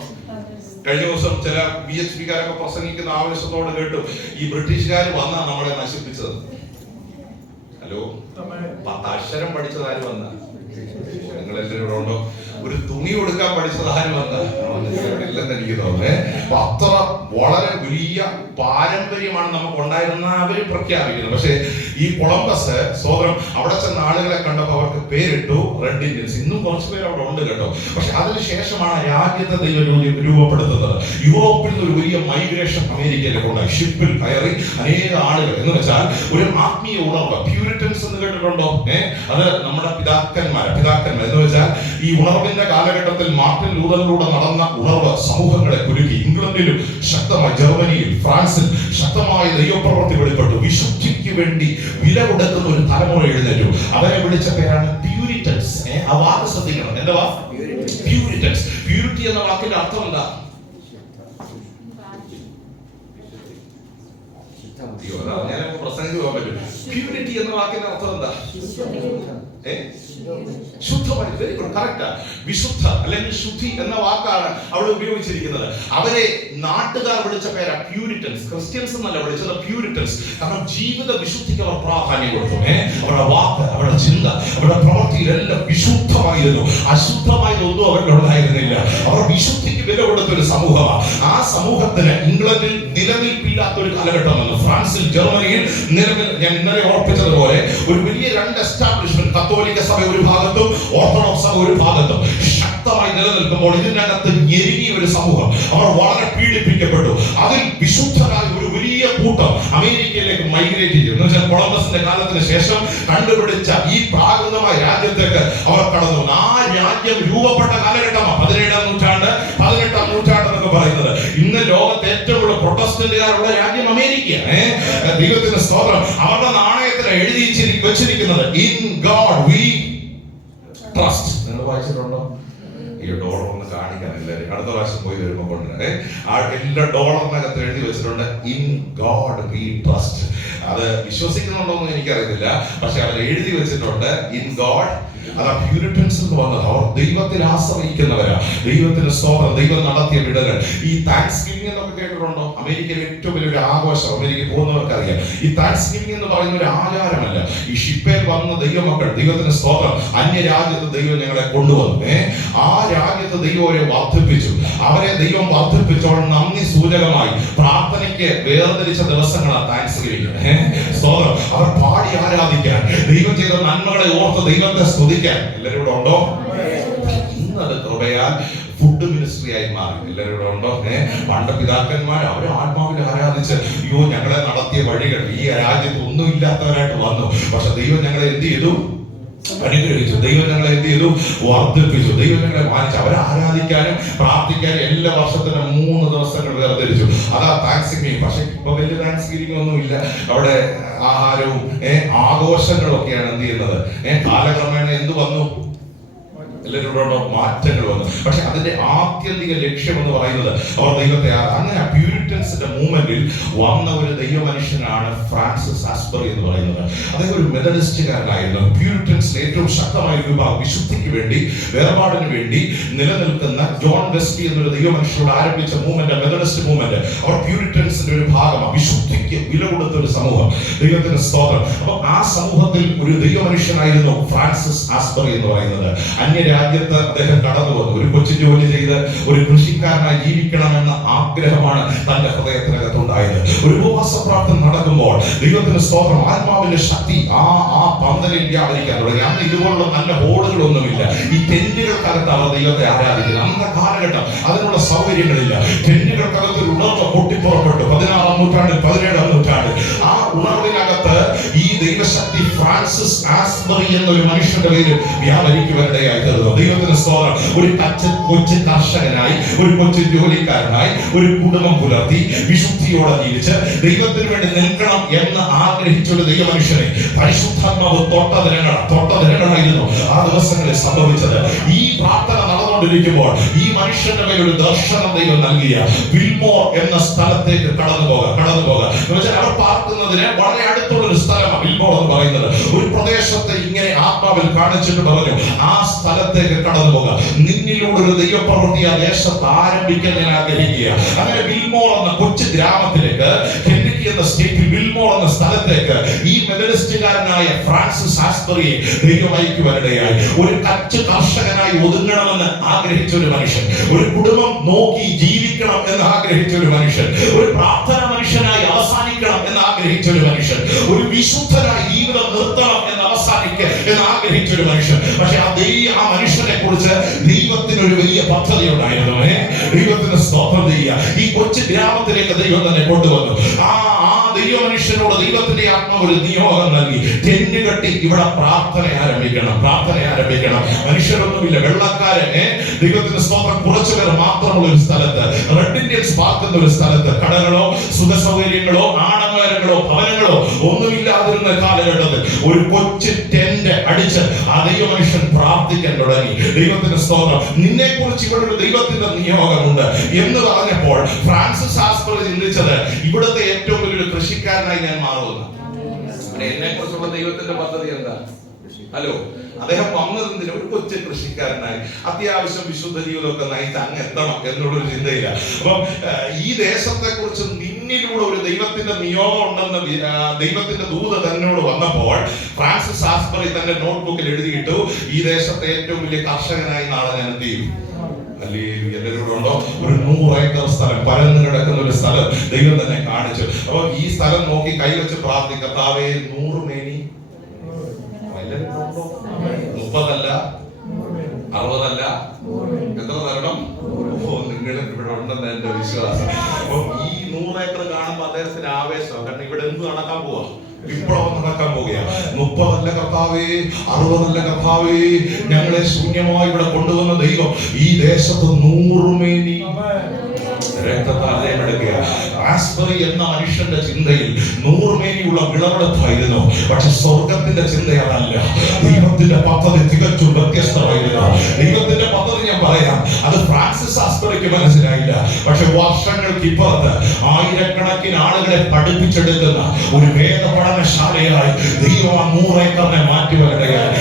കഴിഞ്ഞ ദിവസം ചില BHP-കാരൊക്കെ പ്രസംഗിക്കുന്ന ആവേശത്തോടെ കേട്ടു, ഈ ബ്രിട്ടീഷുകാർ വന്നാ നമ്മളെ നശിപ്പിച്ചത്. ഹലോ, 10 അക്ഷരം പഠിച്ചത് ആര് വന്ന? നിങ്ങൾ എല്ലാവരും ഇവിടെ ഉണ്ടോ? ഒരു തുണി കൊടുക്കാൻ പഠിച്ചത് ആര് വന്ന? ഇല്ലെന്ന് എനിക്ക് തോന്നുന്നേ. അത്ര വളരെ വലിയ പാരമ്പര്യമാണ് നമുക്ക് ഉണ്ടായിരുന്ന അവര് പ്രഖ്യാപിക്കുന്നത്. പക്ഷെ ഈ കൊളംബസ് സോദരം അവിടെ ചെന്ന ആളുകളെ കണ്ടപ്പോൾ അവർക്ക് പേരിട്ടു റെഡ് ഇന്ത്യൻസ്. ഇന്നും കുറച്ച് പേര് അവിടെ ഉണ്ട് കേട്ടോ. പക്ഷെ അതിനുശേഷമാണ് രാജ്യത്തെ ദൈവം രൂപപ്പെടുത്തുന്നത്. യൂറോപ്പിൽ നിന്ന് ഒരു വലിയ മൈഗ്രേഷൻ അമേരിക്കയിലേക്ക് ഉണ്ടായി. ഷിപ്പിൽ കയറി അനേക ആളുകൾ, എന്ന് വെച്ചാൽ ഒരു ആത്മീയ ഉണർവ്. പ്യൂരിറ്റൻസ് എന്ന് കേട്ടിട്ടുണ്ടോ? അത് നമ്മുടെ പിതാക്കന്മാർ എന്ന് വെച്ചാൽ ഈ ഉണർവിന്റെ കാലഘട്ടത്തിൽ മാർട്ടിൻ ലൂതറിലൂടെ നടന്ന ഉണർവ് സമൂഹങ്ങളെ കുലുക്കി. ഇംഗ്ലണ്ടിലും ശക്തമായി, ജർമ്മനിയിൽ, ഫ്രാൻസിൽ ശക്തമായ ദൈവപ്രവൃത്തി വെളിപ്പെട്ടു. വിശുദ്ധിക്ക് വേണ്ടി വില കൊടുക്കുന്ന ഒരു തലമുറ എഴുന്നേറ്റു. അവരെ വിളിച്ച പേരാണ് പ്യൂരിറ്റൻസ്. ആ വാക്ക് ശ്രദ്ധിക്കണം. എന്താ പ്യൂരിറ്റൻസ്? പ്യൂരിറ്റി എന്ന വാക്കിന്റെ അർത്ഥം എന്താ? ഞാൻ പ്രസംഗിച്ച് പോകാൻ പറ്റും. പ്യൂരിറ്റി എന്ന വാക്കിന്റെ അർത്ഥം എന്താ? ശുദ്ധമായി. വെരി ഗുഡ്, കറക്റ്റാ. വിശുദ്ധ അല്ലെങ്കിൽ ശുദ്ധി എന്ന വാക്കാണ് അവിടെ ഉപയോഗിച്ചിരിക്കുന്നത്. അവരെ നാട്ടുകാർ വിളിച്ച പേരാ പ്യൂരിറ്റൻസ്. ക്രിസ്ത്യൻസ് എന്നല്ല വിളിച്ചത്, പ്യൂരിറ്റൻസ്. കാരണം ജീവിത വിശുദ്ധിക്ക് അവർ പ്രാധാന്യം കൊടുത്തു. അവരുടെ വാക്ക്, അവരുടെ ചിന്ത, അവരുടെ പ്രവൃത്തിയിലെല്ലാം വിശുദ്ധമായിരുന്നു. അശുദ്ധമായതൊന്നും അവരിലുണ്ടായിരുന്നില്ല. അവർ വിശുദ്ധിക്ക് വില കൊടുത്തൊരു സമൂഹമാണ്. ആ സമൂഹത്തിന് ഇംഗ്ലണ്ടിൽ നിലനിൽപ്പില്ലാത്ത ഒരു കാലഘട്ടം വന്നു. ഫ്രാൻസിൽ, ജർമ്മനിയിൽ നിലവിൽ, ഞാൻ ഇന്നലെ ഓർപ്പിച്ചതുപോലെ, ഒരു വലിയ 2 എസ്റ്റാബ്ലിഷ്മെന്റ്, കത്തോലിക്ക സഭ ഒരു ഭാഗത്തും ഓർത്തഡോക്സ് സഭ ഒരു ഭാഗത്തും ശക്തമായി നിലനിൽക്കുമ്പോൾ ഇതിനകത്ത് ഞെരുങ്ങിയ ഒരു സമൂഹം. അവർ വളരെ പീഡിപ്പിക്കപ്പെട്ടു. അതിൽ വിശുദ്ധരായ ഒരു വലിയ കൂട്ടം അമേരിക്കയിലേക്ക് മൈഗ്രേറ്റ് ചെയ്തു. എന്ന് വെച്ചാൽ കൊളംബസിന്റെ കാലത്തിന് ശേഷം കണ്ടുപിടിച്ച ഈ പ്രാകൃതമായ രാജ്യത്തേക്ക് അവർ കടന്നു. ആ രാജ്യം രൂപപ്പെട്ട കാലഘട്ടമാണ് 17-ാം നൂറ്റാണ്ട്, 18-ാം നൂറ്റാണ്ട് എന്നൊക്കെ പറയുന്നത്. ഇന്ന് ലോകത്തെ ഏറ്റവും കൂടുതൽ പ്രൊട്ടസ്റ്റന്റുകാരുള്ള രാജ്യം അമേരിക്കയാണ്. ദൈവത്തിന്റെ സ്തോത്രം. അവരുടെ നാണയത്തിൽ എഴുതി വെച്ചിരിക്കുന്നത് ഇൻ ഗോഡ് വി ട്രസ്റ്റ്. നിങ്ങൾ വായിച്ചിട്ടുണ്ടോ? ഈ ഡോളർ ഒന്ന് കാണിക്കാൻ എല്ലാവരും അടുത്ത പ്രാവശ്യം പോയി വരുമ്പോ കൊണ്ടുവരേ. ആ എല്ലാ ഡോളറിനകത്ത് എഴുതി വെച്ചിട്ടുണ്ട് ഇൻ ഗോഡ് വി ട്രസ്റ്റ്. അത് വിശ്വസിക്കുന്നുണ്ടോ എന്ന് എനിക്കറിയത്തില്ല, പക്ഷെ അവർ എഴുതി വെച്ചിട്ടുണ്ട് ഇൻ ഗോഡ്. അതാ പ്യൂരിറ്റൻസ് എന്ന് പറഞ്ഞത്. അവർ ദൈവത്തിൽ ആശ്രയിക്കുന്നവരാ. ദൈവത്തിന് സ്തോത്രം. ദൈവം നടത്തിയ വിടകൾ. ഈ താങ്ക്സ് ഗിവിംഗ് എന്നൊക്കെ കേട്ടിട്ടുണ്ടോ? അമേരിക്കയിലെ ഏറ്റവും വലിയൊരു ആഘോഷം, അമേരിക്കയിൽ പോകുന്നവർക്ക് അറിയാം. ഈ താങ്ക്സ് ഗിവിംഗ് എന്ന് പറയുന്ന ഒരു ആചാരമല്ല. ഈ ഷിപ്പേൽ വന്ന ദൈവമക്കൾ, ദൈവത്തിന് സ്തോത്രം, അന്യരാജ്യത്ത് ദൈവം ഞങ്ങളെ കൊണ്ടുവന്നു. ആ രാജ്യത്ത് ദൈവം അവരെ വർദ്ധിപ്പിച്ചു. അവരെ ദൈവം വർദ്ധിപ്പിച്ചോൾ നന്ദി സൂചകമായി പ്രാർത്ഥനയ്ക്ക് വേർതിരിച്ച ദിവസങ്ങളാണ് താങ്ക്സ് ഗിവിംഗ്. സ്തോത്രം. അവർ പാടി ആരാധിക്കാൻ, ദൈവം ചെയ്ത നന്മകളെ ഓർത്ത് ദൈവത്തെ സ്തുതിക്കാൻ. എല്ലാവരും ഇവിടെ ഉണ്ടോ? ഇന്നത് കൃപയാൽ ഫുഡ് മിനിസ്ട്രി ആയി മാറി. എല്ലാവരും ഇവിടെ ഉണ്ടോ? പണ്ട് പിതാക്കന്മാർ അവരെ ആത്മാവിനെ ആരാധിച്ച്, അയ്യോ ഞങ്ങളെ നടത്തിയ വഴികൾ, ഈ രാജ്യത്ത് ഒന്നും ഇല്ലാത്തവരായിട്ട് വന്നു. പക്ഷെ ദൈവം ഞങ്ങളെ എന്ത് ചെയ്തു? അനുഗ്രഹിച്ചു. ദൈവം ഞങ്ങളെ എന്ത് ചെയ്തു? വർദ്ധിപ്പിച്ചു. ദൈവം ഞങ്ങളെ മാനിച്ചു. അവരെ ആരാധിക്കാനും പ്രാർത്ഥിക്കാനും എല്ലാ വർഷത്തിനും 3 ദിവസങ്ങൾ വേർതിരിച്ചു. അതാ താങ്ക്സ് ഗിവിംഗ്. പക്ഷെ ഇപ്പൊ വലിയ താങ്ക്സ് ഗിവിംഗ് ഒന്നും ഇല്ല. അവിടെ ആഹാരവും ആഘോഷങ്ങളും ഒക്കെയാണ് എന്ത് ചെയ്യുന്നത്. കാലക്രമേണ എന്ത് വന്നു? എല്ലാവരും മാറ്റങ്ങൾ വന്നു. പക്ഷെ അതിന്റെ ആത്യന്തിക ലക്ഷ്യം എന്ന് പറയുന്നത് അവർ ദൈവത്തെ അങ്ങനെ പ്യൂരിറ്റൻസിന്റെ മൂവ്മെന്റിൽ വന്ന ഒരു ദൈവ മനുഷ്യനാണ് ഫ്രാൻസിസ് ആസ്ബറി എന്ന് പറയുന്നത്. അദ്ദേഹം ഒരു മെത്തഡിസ്റ്റുകാരനായിരുന്നു. പ്യൂരിറ്റൻസിൽ ഏറ്റവും ശക്തമായ ഒരു വിഭാഗം, വിശുദ്ധിക്ക് വേണ്ടി, വേർപാടിന് വേണ്ടി നിലനിൽക്കുന്ന ജോൺ വെസ്ലി എന്നൊരു ദൈവ മനുഷ്യനോട് ആരംഭിച്ച മൂവ്മെന്റ്, മെത്തഡിസ്റ്റ് മൂവ്മെന്റ്. അവർ പ്യൂരിറ്റൻസിന്റെ ഒരു ഭാഗമാണ്. വിശുദ്ധിക്ക് വില കൊടുത്ത ഒരു സമൂഹം. ദൈവത്തിന് സ്തോത്രം. അപ്പൊ ആ സമൂഹത്തിൽ ഒരു ദൈവ മനുഷ്യനായിരുന്നു ഫ്രാൻസിസ് ആസ്ബറി എന്ന് പറയുന്നത്. രാജ്യത്ത് അദ്ദേഹം കടന്നു വന്നു. ഒരു കൊച്ചു ജോലി ചെയ്ത് ഒരു കൃഷിക്കാരനായി ജീവിക്കണമെന്ന ആഗ്രഹമാണ് തന്റെ ഹൃദയത്തിനകത്തുണ്ടായത്. ഒരു ഉപവാസ പ്രാർത്ഥന നടക്കുമ്പോൾ ദൈവത്തിന് സ്തോത്രം, ആത്മാവിന്റെ ശക്തി ആ പന്തലിൽ വ്യാപരിക്കാൻ തുടങ്ങി. അന്ന് ഇതുപോലുള്ള നല്ല ബോർഡുകളൊന്നുമില്ല. ഈ ടെന്റുകൾക്കകത്ത് അവർ ദൈവത്തെ ആരാധിക്കുന്നത്. അന്നത്തെ കാലഘട്ടം അതിനുള്ള സൗകര്യങ്ങളില്ല. ടെന്റുകൾക്കകത്ത് ഒരു ഉണർവ് പൊട്ടിപ്പുറപ്പെട്ടു. 16-ാം നൂറ്റാണ്ടിൽ, 17-ാം നൂറ്റാണ്ടിൽ ആ ഉണർവിനകത്ത് ഈ ദൈവശക്തി ഫ്രാൻസിസ് ആസ്ബറി എന്നൊരു മനുഷ്യന്റെ പേര് വ്യാപരിക്കുവാനിടയായി തീർന്നു. ദൈവത്തിന് സ്തോത്രം. ഒരു കൊച്ചു കർഷകനായി, ഒരു കൊച്ചു ജോലിക്കാരനായി, ഒരു കുടുംബം പുലർത്തി വിശുദ്ധിയോടെ ജീവിച്ച് ദൈവത്തിന് വേണ്ടി നിൽക്കണം എന്ന് ആഗ്രഹിച്ച ഒരു ദൈവമനുഷ്യനെ പരിശുദ്ധാത്മാവ് തൊട്ട ദിനങ്ങളായിരുന്നു ആ ദിവസങ്ങളിൽ സംഭവിച്ചത്. ഈ പ്രാർത്ഥന നടന്നുകൊണ്ടിരിക്കുമ്പോൾ ഈ മനുഷ്യന്റെ മേൽ ഒരു ദർശനം ദൈവം നൽകിയ വിൽമോർ എന്ന സ്ഥലത്തേക്ക് കടന്നു പോകാം. അവർ പാർക്കുന്നതിന് വളരെ അടുത്തുള്ള ഒരു സ്ഥലമാണ് വിൽമോർ എന്ന് പറയുന്നത്. ഒരു പ്രദേശത്തെ ഇങ്ങനെ ആത്മാവിൽ കാണിച്ചിട്ട് പറഞ്ഞു, ആ സ്ഥലത്തേക്ക് കടന്നു പോകാം. നിന്നിലൂടെ ഒരു ദൈവപ്രവൃത്തി ആ ദേശത്ത് ആരംഭിക്കാൻ ഞാൻ ആഗ്രഹിക്കുക. അങ്ങനെ വിൽമോർ എന്ന കൊച്ചു ഗ്രാമത്തിലേക്ക്, കെന്റക്കി എന്ന സ്റ്റേറ്റിൽ വിൽമോർ എന്ന സ്ഥലത്തേക്ക് ഈ മെത്തഡിസ്റ്റുകാരനായ ഫ്രാൻസിസ് ആസ്ബറിയെ ദൈവം അയക്കുവാനിടയായി. ഒരു കച്ചു കർഷകനായി ഒതുങ്ങണമെന്ന് ആഗ്രഹിച്ച ഒരു മനുഷ്യൻ, ഒരു കുടുംബം നോക്കി ജീവിക്കണം എന്ന് ആഗ്രഹിച്ച ഒരു മനുഷ്യൻ, ഒരു പ്രാർത്ഥന മനുഷ്യനായി അവസാനിക്കണം എന്ന് ആഗ്രഹിച്ച ഒരു മനുഷ്യൻ, ഒരു വിശുദ്ധനായി ജീവിതം നിർത്തണം എന്ന് ആഗ്രഹിച്ച ഒരു മനുഷ്യൻ. പക്ഷെ ആ മനുഷ്യനെ കുറിച്ച് ദൈവത്തിന് ഒരു വലിയ പദ്ധതി ഉണ്ടായിരുന്നു. ദൈവത്തിന് സ്തോത്രം ചെയ്യുക. ഈ കൊച്ചു ഗ്രാമത്തിലേക്ക് ദൈവം തന്നെ കൊണ്ടുവന്നു. ആ ദൈവ മനുഷ്യനോട് ദൈവത്തിന്റെ ആത്മാവ് ഒരു നിയോഗം നൽകി. ടെന്റ് കെട്ടി ഇവിടെ പ്രാർത്ഥന ആരംഭിക്കണം. മനുഷ്യരൊന്നുമില്ല, വെള്ളക്കാരന് ദൈവത്തിന്റെ സ്തോത്രം കുറച്ചു പേർ മാത്രമുള്ള ഒരു സ്ഥലത്ത്, റെഡ് ഇന്ത്യൻസ് പാർക്കുന്ന ഒരു സ്ഥലത്ത്, കടകളോ സുഖ സൗകര്യങ്ങളോ ആഡംബരങ്ങളോ ഭവനങ്ങളോ ഒന്നുമില്ലാതിരുന്ന കാലഘട്ടത്തിൽ ഒരു കൊച്ചു ടെന്റ് അടിച്ച് ആ ദൈവ മനുഷ്യൻ പ്രാർത്ഥിക്കാൻ തുടങ്ങി. ദൈവത്തിന്റെ സ്തോത്രം. നിന്നെ കുറിച്ച് ഇവിടെ ഒരു ദൈവത്തിന്റെ നിയോഗമുണ്ട് എന്ന് പറഞ്ഞപ്പോൾ ഫ്രാൻസിസ് ആസ്ബറി ചിന്തിച്ചത്, ഇവിടുത്തെ ഏറ്റവും വലിയൊരു കൃഷിക്കാരനായി ഞാൻ മാറുമെന്ന്. എന്നെ കുറിച്ചുള്ള ദൈവത്തിന്റെ പദ്ധതി എന്താ? ഹലോ, അദ്ദേഹം വന്നതിന് ഒരു കൊച്ചു കൃഷിക്കാരനായി അത്യാവശ്യം വിശുദ്ധ ജീവിതമൊക്കെ നയിച്ച് അങ്ങ് എത്തണം എന്നുള്ളൊരു ചിന്തയില്ല. അപ്പം ഈ ദേശത്തെ കുറിച്ച് നിന്നിലൂടെ ഒരു ദൈവത്തിന്റെ നിയോഗം ഉണ്ടെന്ന് ദൈവത്തിന്റെ ദൂത തന്നോട് വന്നപ്പോൾ ഫ്രാൻസിസ് ആസ്ബറി തന്റെ നോട്ട്ബുക്കിൽ എഴുതിയിട്ടു, ഈ ദേശത്തെ ഏറ്റവും വലിയ കർഷകനായി നാളെ ഞാൻ എന്ത് ചെയ്യും. എല്ലാവരും ഉണ്ടോ? ഒരു 100 ഏക്കർ സ്ഥലം, പരന്നു കിടക്കുന്ന ഒരു സ്ഥലം ദൈവം തന്നെ കാണിച്ചു. അപ്പൊ ഈ സ്ഥലം നോക്കി കൈവച്ച് പ്രാർത്ഥിക്കാം, കർത്താവേ 100 മേനി, 30 അല്ല 60 അല്ല, എത്ര തരണം? നിങ്ങൾ ഇവിടെ ഉണ്ടെന്ന് എന്റെ വിശ്വാസം. അപ്പൊ ഈ 100 ഏക്കർ കാണുമ്പോ അദ്ദേഹത്തിന് ആവേശം. കാരണം ഇവിടെ എന്ത് നടക്കാൻ പോവാ? വിപ്ലവം നടക്കാൻ പോവുകയാണ്. 30 അല്ല കർത്താവേ, 60 അല്ല കർത്താവേ, ഞങ്ങളെ ശൂന്യമായി ഇവിടെ കൊണ്ടുവന്ന ദൈവം ഈ ദേശത്ത് 100 മേനി രക്തത്താലെടുക്കുക. ആസ്ബറി എന്ന മനുഷ്യന്റെ ചിന്തയിൽ 100 മേനിയുള്ള വിളവെടുപ്പായിരുന്നു. പക്ഷെ സ്വർഗത്തിന്റെ ചിന്ത അതല്ല. ദൈവത്തിന്റെ പദ്ധതി തികച്ചും വ്യത്യസ്തമായിരുന്നു. ദൈവത്തിന്റെ പദ്ധതി ഞാൻ പറയാം, അത് ഫ്രാൻസിസ് ആസ്ബറിക്ക് മനസ്സിലായില്ല. പക്ഷെ വർഷങ്ങൾക്ക് ഇപ്പുറത്ത് ആയിരക്കണക്കിന് ആളുകളെ പഠിപ്പിച്ചെടുക്കുന്ന ഒരു വേദ പഠനശാലയായി ദൈവം 100 ഏക്കറിനെ മാറ്റുവാനിടയായി.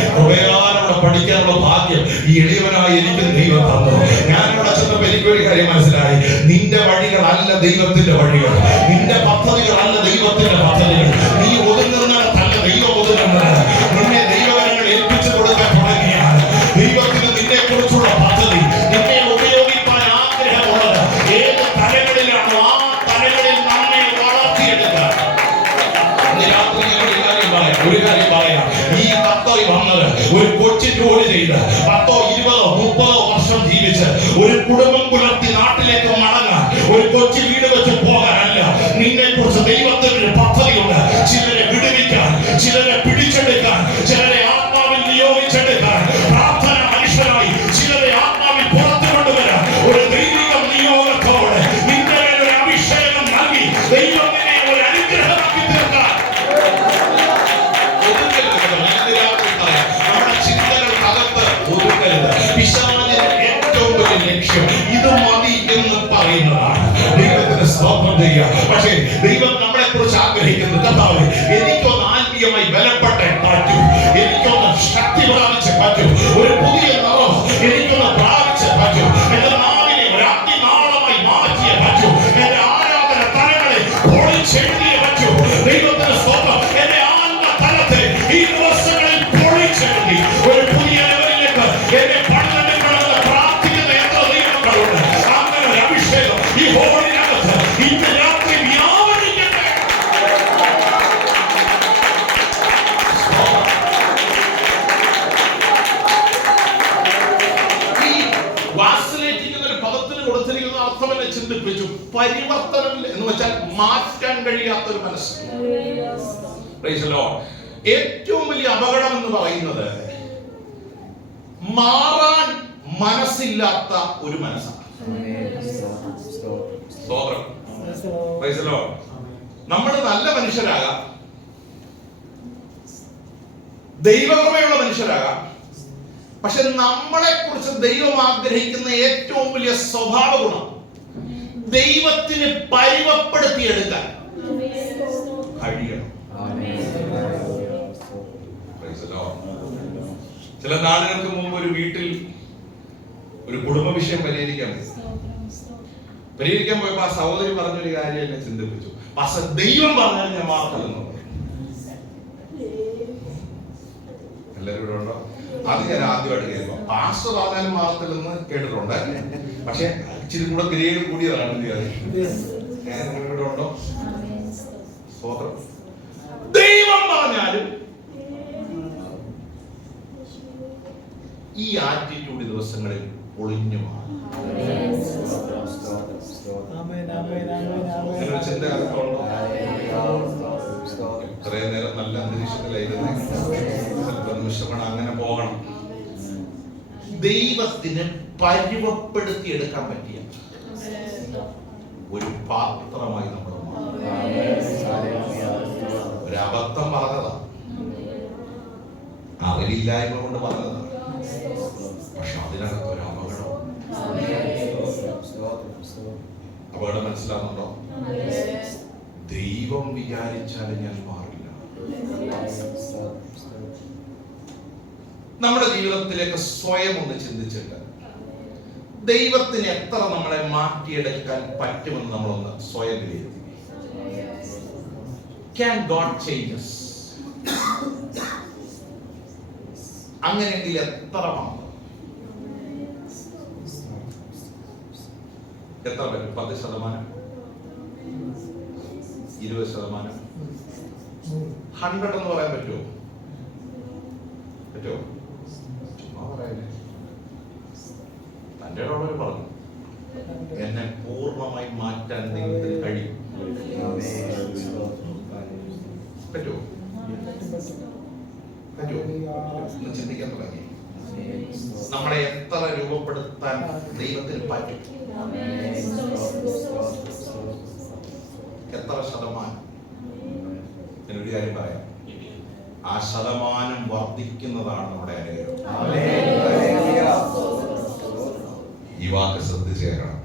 പഠിക്കാനുള്ള ഭാഗ്യം ഈ എളിയവനായി എനിക്ക് ദൈവം തന്നു. ഞാൻ ഇവിടെ ചെന്നപ്പോൾ എനിക്കൊരു കാര്യം മനസ്സിലായി, നിന്റെ വഴികളല്ല ദൈവത്തിന്റെ വഴികൾ, നിന്റെ പദ്ധതികളല്ല ദൈവത്തിന്റെ പദ്ധതികൾ. നീ ഒതുങ്ങുന്നിടത്തല്ല ദൈവം ഒതുങ്ങുന്നത്. നിന്നെ ദൈവകരങ്ങൾ ഏൽപ്പിച്ചു കൊടുക്കാൻ തുടങ്ങിയാൽ ദൈവത്തിന് നിന്നെ കുറിച്ചുള്ള പദ്ധതി, നിന്നെ ഉപയോഗിക്കാൻ ആഗ്രഹമുള്ളത് ഏത് തലങ്ങളിലാണോ ആ തലങ്ങളിൽ നമ്മെ വളർത്തിയെടുക്കുക. രാത്രി ഒരു കാര്യം പറയാം, ഈ കത്തോയി വന്നത് ഒരു കൊച്ചു ജോലി ചെയ്ത് 10, 20, 30 വർഷം ജീവിച്ച് ഒരു കുടുംബം പുലർത്തി നാട്ടിലേക്ക് മടങ്ങാൻ, ഒരു കൊച്ചു വീട് വെച്ച് പോകാനല്ല. നിന്നെ കുറിച്ച് ദൈവത്തിന് ഒരു പദ്ധതിയുണ്ട്. ചിലരെ വിടുവിക്കാൻ, ചിലരെ പിടിച്ചെടുക്കാൻ, ചിലരെ ആത്മാവിൽ നിയോഗിച്ചെടുക്കാൻ, പ്രാർത്ഥന മനുഷ്യരായി ചിലരെ ആത്മാവിൽ പുറത്തു കൊണ്ടുവരാൻ ഒരു ദൈവിക നിയോഗത്തോടെ നിന്റെ ഒരു അഭിഷേകം നൽകി ദൈവം നിന്നെ ഒരു അനുഗ്രഹമാക്കി തീർക്കാൻ. ഏറ്റവും വലിയ ലക്ഷ്യം ഇത് മതി എന്ന് പറയുന്നതാണ്. ദൈവത്തിന് സ്തോത്രം ചെയ്യുക. പക്ഷേ ദൈവം നമ്മളെ കുറിച്ച് ആഗ്രഹിക്കുന്നത്, കർത്താവേ എനിക്കൊന്ന് ആത്മീയമായി ബലപ്പെട്ടേ പറ്റൂ, എനിക്കൊന്ന് ശക്തി പ്രാപിച്ച് പറ്റൂ, ഒരു പുതിയ നിറം എനിക്കൊന്ന് പ്രാപിച്ച് പറ്റൂ, എന്റെ നാവിനെ ഒരു അഗ്നിനാളമായി മാറ്റിയേ പറ്റൂ, എന്റെ ആരാധന തലങ്ങളെ പൊളിച്ചെഴുതിയേ പറ്റൂ. ദൈവത്തിന് സ്തോത്രം. എന്റെ ആത്മതലത്തെ ഈ ദിവസങ്ങളിൽ പൊളിച്ചെഴുതി ഒരു പുതിയ ലെവലിലേക്ക് എന്നെ പണിതെടുക്കണമെന്ന് പ്രാർത്ഥിക്കുന്ന എത്ര ദൈവങ്ങളുണ്ട്. അങ്ങനെ ഒരു അഭിഷേകം ഈ ഹോളിനകത്ത് ഇന്ന് രാത്രി വ്യാപരിക്കട്ടെ. ഈ വാസലേറ്റിക്കുന്ന ഒരു പദത്തിന് കൊടുത്തിരിക്കുന്ന അർത്ഥം എന്നെ ചിന്തിപ്പിച്ചു. പരിവർത്തനം എന്ന് വെച്ചാൽ മാറ്റാൻ കഴിയാത്തൊരു മനസ്സ്. Praise the Lord. ഏറ്റവും വലിയ അപകടം എന്ന് പറയുന്നത് മാറാൻ മനസ്സില്ലാത്ത ഒരു മനസ്സാണ്. സ്തോത്രം. Praise the Lord. നമ്മൾ നല്ല മനുഷ്യരാകാം, ദൈവകൃപയുള്ള മനുഷ്യരാകാം, പക്ഷെ നമ്മളെ കുറിച്ച് ദൈവം ആഗ്രഹിക്കുന്ന ഏറ്റവും വലിയ സ്വഭാവ ഗുണം ദൈവത്തിന് പരുവപ്പെടുത്തിയെടുക്കാൻ കഴിയണം. ചില നാളുകൾക്ക് മുമ്പ് ഒരു വീട്ടിൽ ഒരു കുടുംബ വിഷയം പരിഹരിക്കാൻ പോയപ്പോ ആ സഹോദരി പറഞ്ഞൊരു കാര്യം എന്നെ ചിന്തിപ്പിച്ചു. പക്ഷെ ദൈവം പറഞ്ഞാൽ ഞാൻ മാറില്ലെന്നു. എല്ലാവരും ഇവിടെ ഉണ്ടോ? അത് ഞാൻ ആദ്യമായിട്ട് കേൾക്കാം. പാസ്റ്റർ പറഞ്ഞാലും മാറത്തില്ലെന്ന് കേട്ടിട്ടുണ്ട്, പക്ഷെ ഇച്ചിരി കൂടെ ഗ്രേഡ് കൂടിയതാണ്. ഇവിടെ ഉണ്ടോ? സ്തോത്രം. ദൈവം പറഞ്ഞാലും ഈ ആറ്റിറ്റ്യൂഡ് ദിവസങ്ങളിൽ ഒളിഞ്ഞു മാറും. ചിന്ത ഇത്രയും നേരം നല്ല അന്തരീക്ഷത്തിലായിരുന്നു, നിമിഷമാണ് അങ്ങനെ പോകണം. ദൈവത്തിന് പരുവപ്പെടുത്തിയെടുക്കാൻ പറ്റിയ ഒരു പാത്രമായി നമ്മൾ ഒരു അബദ്ധം പറഞ്ഞതാ, അറിവില്ലായ്മ കൊണ്ട് പറഞ്ഞതാ, പക്ഷെ അതിനകത്ത് ഒരു അപകടം മനസ്സിലാവുന്നുണ്ടോ? ദൈവം വിചാരിച്ചാലും ഞാൻ മാറില്ല. നമ്മുടെ ജീവിതത്തിലേക്ക് സ്വയം ഒന്ന് ചിന്തിച്ചിട്ട് ദൈവത്തിന് എത്ര നമ്മളെ മാറ്റിയെടുക്കാൻ പറ്റുമെന്ന് നമ്മളൊന്ന് സ്വയം വിലയിരുത്തി. Can God change us? അങ്ങനെയെങ്കിൽ എത്ര മാത്രം, എത്ര പറ്റും? 10%, 20%, 100 എന്ന് പറയാൻ പറ്റുമോ? പറ്റുമോ? ചുമ്മാ പറയാനേ. തന്റെ ഉള്ളവർ പറഞ്ഞു, എന്നെ പൂർണ്ണമായി മാറ്റാൻ ദൈവത്തിന് കഴിയും. പറ്റുമോ? പറ്റുമോ? ഒന്ന് ചിന്തിക്കാൻ തുടങ്ങി. നമ്മളെ എത്ര രൂപപ്പെടുത്താൻ ദൈവത്തിന് പറ്റും? എത്ര ശതമാനം? എന്നൊരു കാര്യം പറയാം, ആ ശതമാനം വർദ്ധിക്കുന്നതാണ് നമ്മുടെ അനുഗ്രഹം. ഈ വാക്ക് ശ്രദ്ധിച്ചേക്കണം.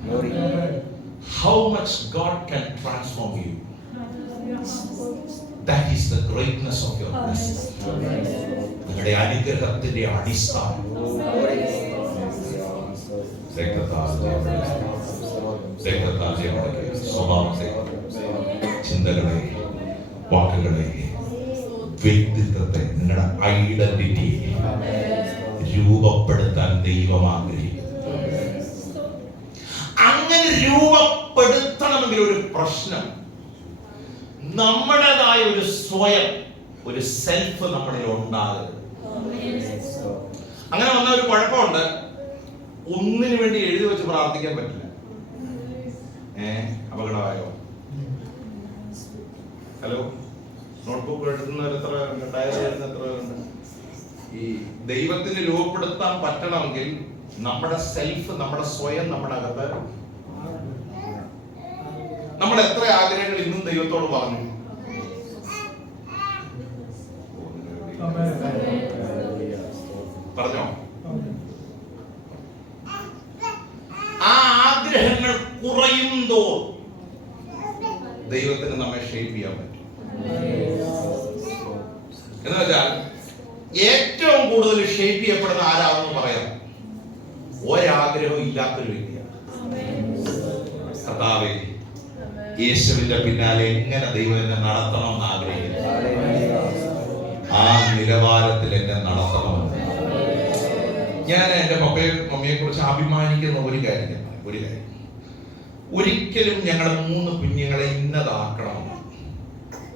How much God can transform you, that is the greatness of your blessing. നിങ്ങളുടെ അനുഗ്രഹത്തിന്റെ അടിസ്ഥാനം സ്വഭാവത്തെ, ചിന്തകളെ, വാക്കുകളെ, വ്യക്തിത്വത്തെ, നിങ്ങളുടെ ഐഡന്റിറ്റി രൂപപ്പെടുത്താൻ ദൈവം ആഗ്രഹിക്കുന്നു. അങ്ങനെ രൂപപ്പെടുത്തണമെങ്കിൽ ഒരു പ്രശ്നം, നമ്മുടേതായ ഒരു സ്വയം, ഒരു സെൽഫ് നമ്മളിൽ ഉണ്ടാകരുത്. അങ്ങനെ വന്ന ഒരു കുഴപ്പമുണ്ട്, ഒന്നിനു വേണ്ടി എഴുതി വെച്ച് പ്രാർത്ഥിക്കാൻ പറ്റില്ല. അപകടമായോ? ഹലോ, നോട്ട്ബുക്ക് എഴുതുന്നവർ എത്ര പേരുണ്ട്? ഡയറി എഴുതുന്ന എത്ര പേരുണ്ട്? ഈ ദൈവത്തിന് രൂപപ്പെടുത്താൻ പറ്റണമെങ്കിൽ നമ്മുടെ സെൽഫ്, നമ്മുടെ സ്വയം, നമ്മുടെ അകത്ത് നമ്മൾ എത്ര ആഗ്രഹങ്ങൾ ഇന്നും ദൈവത്തോട് പറഞ്ഞു. പറഞ്ഞോ? ആ ആഗ്രഹങ്ങൾ കുറയുന്തോ ദൈവത്തിന് നമ്മെ ഷേപ്പ് ചെയ്യാൻ പറ്റും. എന്ന് വെച്ചാൽ ഏറ്റവും കൂടുതൽ ഷേപ്പ് ചെയ്യപ്പെടുന്ന ആരാണെന്ന് പറയാം, ഒരാഗ്രഹവും ഇല്ലാത്തൊരു വ്യക്തിയാണ്. കർത്താവേ, യേശുവിന്റെ പിന്നാലെ എങ്ങനെ ദൈവം എന്നെ നടത്തണമെന്ന് ആഗ്രഹിക്കുന്നു, ആ നിലവാരത്തിൽ എന്നെ നടത്തണമെന്ന് ഞാൻ എന്റെ പപ്പയും മമ്മിയെ കുറിച്ച് അഭിമാനിക്കുന്ന ഒരു കാര്യം, ഒരിക്കലും ഞങ്ങളുടെ 3 കുഞ്ഞുങ്ങളെ ഇന്നതാക്കണമെന്ന്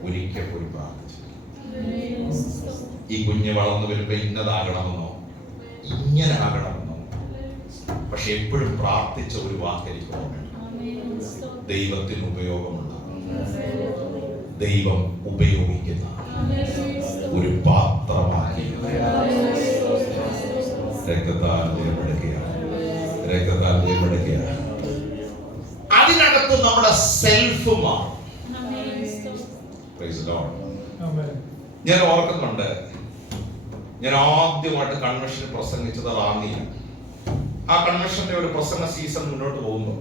ഒരിക്കൽ പോലും പ്രാർത്ഥിച്ചു. ഈ കുഞ്ഞ് വളർന്നു വരുമ്പോ ഇന്നതാകണമെന്നോ ഇങ്ങനെ ആകണമെന്നോ, പക്ഷെ എപ്പോഴും പ്രാർത്ഥിച്ച ഒരു വാക്കെനിക്ക് ഓർമ്മ, ദൈവത്തിന് ഉപയോഗമുണ്ടാകും. ദൈവം ഉപയോഗിക്കുന്ന ഒരു പാത്രമാക്കി രക്തത്താൽ നിലമെടുക്കുകയാണ്. രക്തത്താൽ നിലമെടുക്കുകയാണ്. അതിനകത്ത് നമ്മുടെ സെൽഫ് മാറും. Praise the Lord. ഞാൻ ഓർക്കുന്നുണ്ട്, ഞാൻ ആദ്യമായിട്ട് കൺവെൻഷനിൽ പ്രസംഗിച്ചത് റാന്നിയാണ്. ആ കൺവെൻഷന്റെ ഒരു പ്രസംഗ സീസൺ മുന്നോട്ട് പോകുമ്പോൾ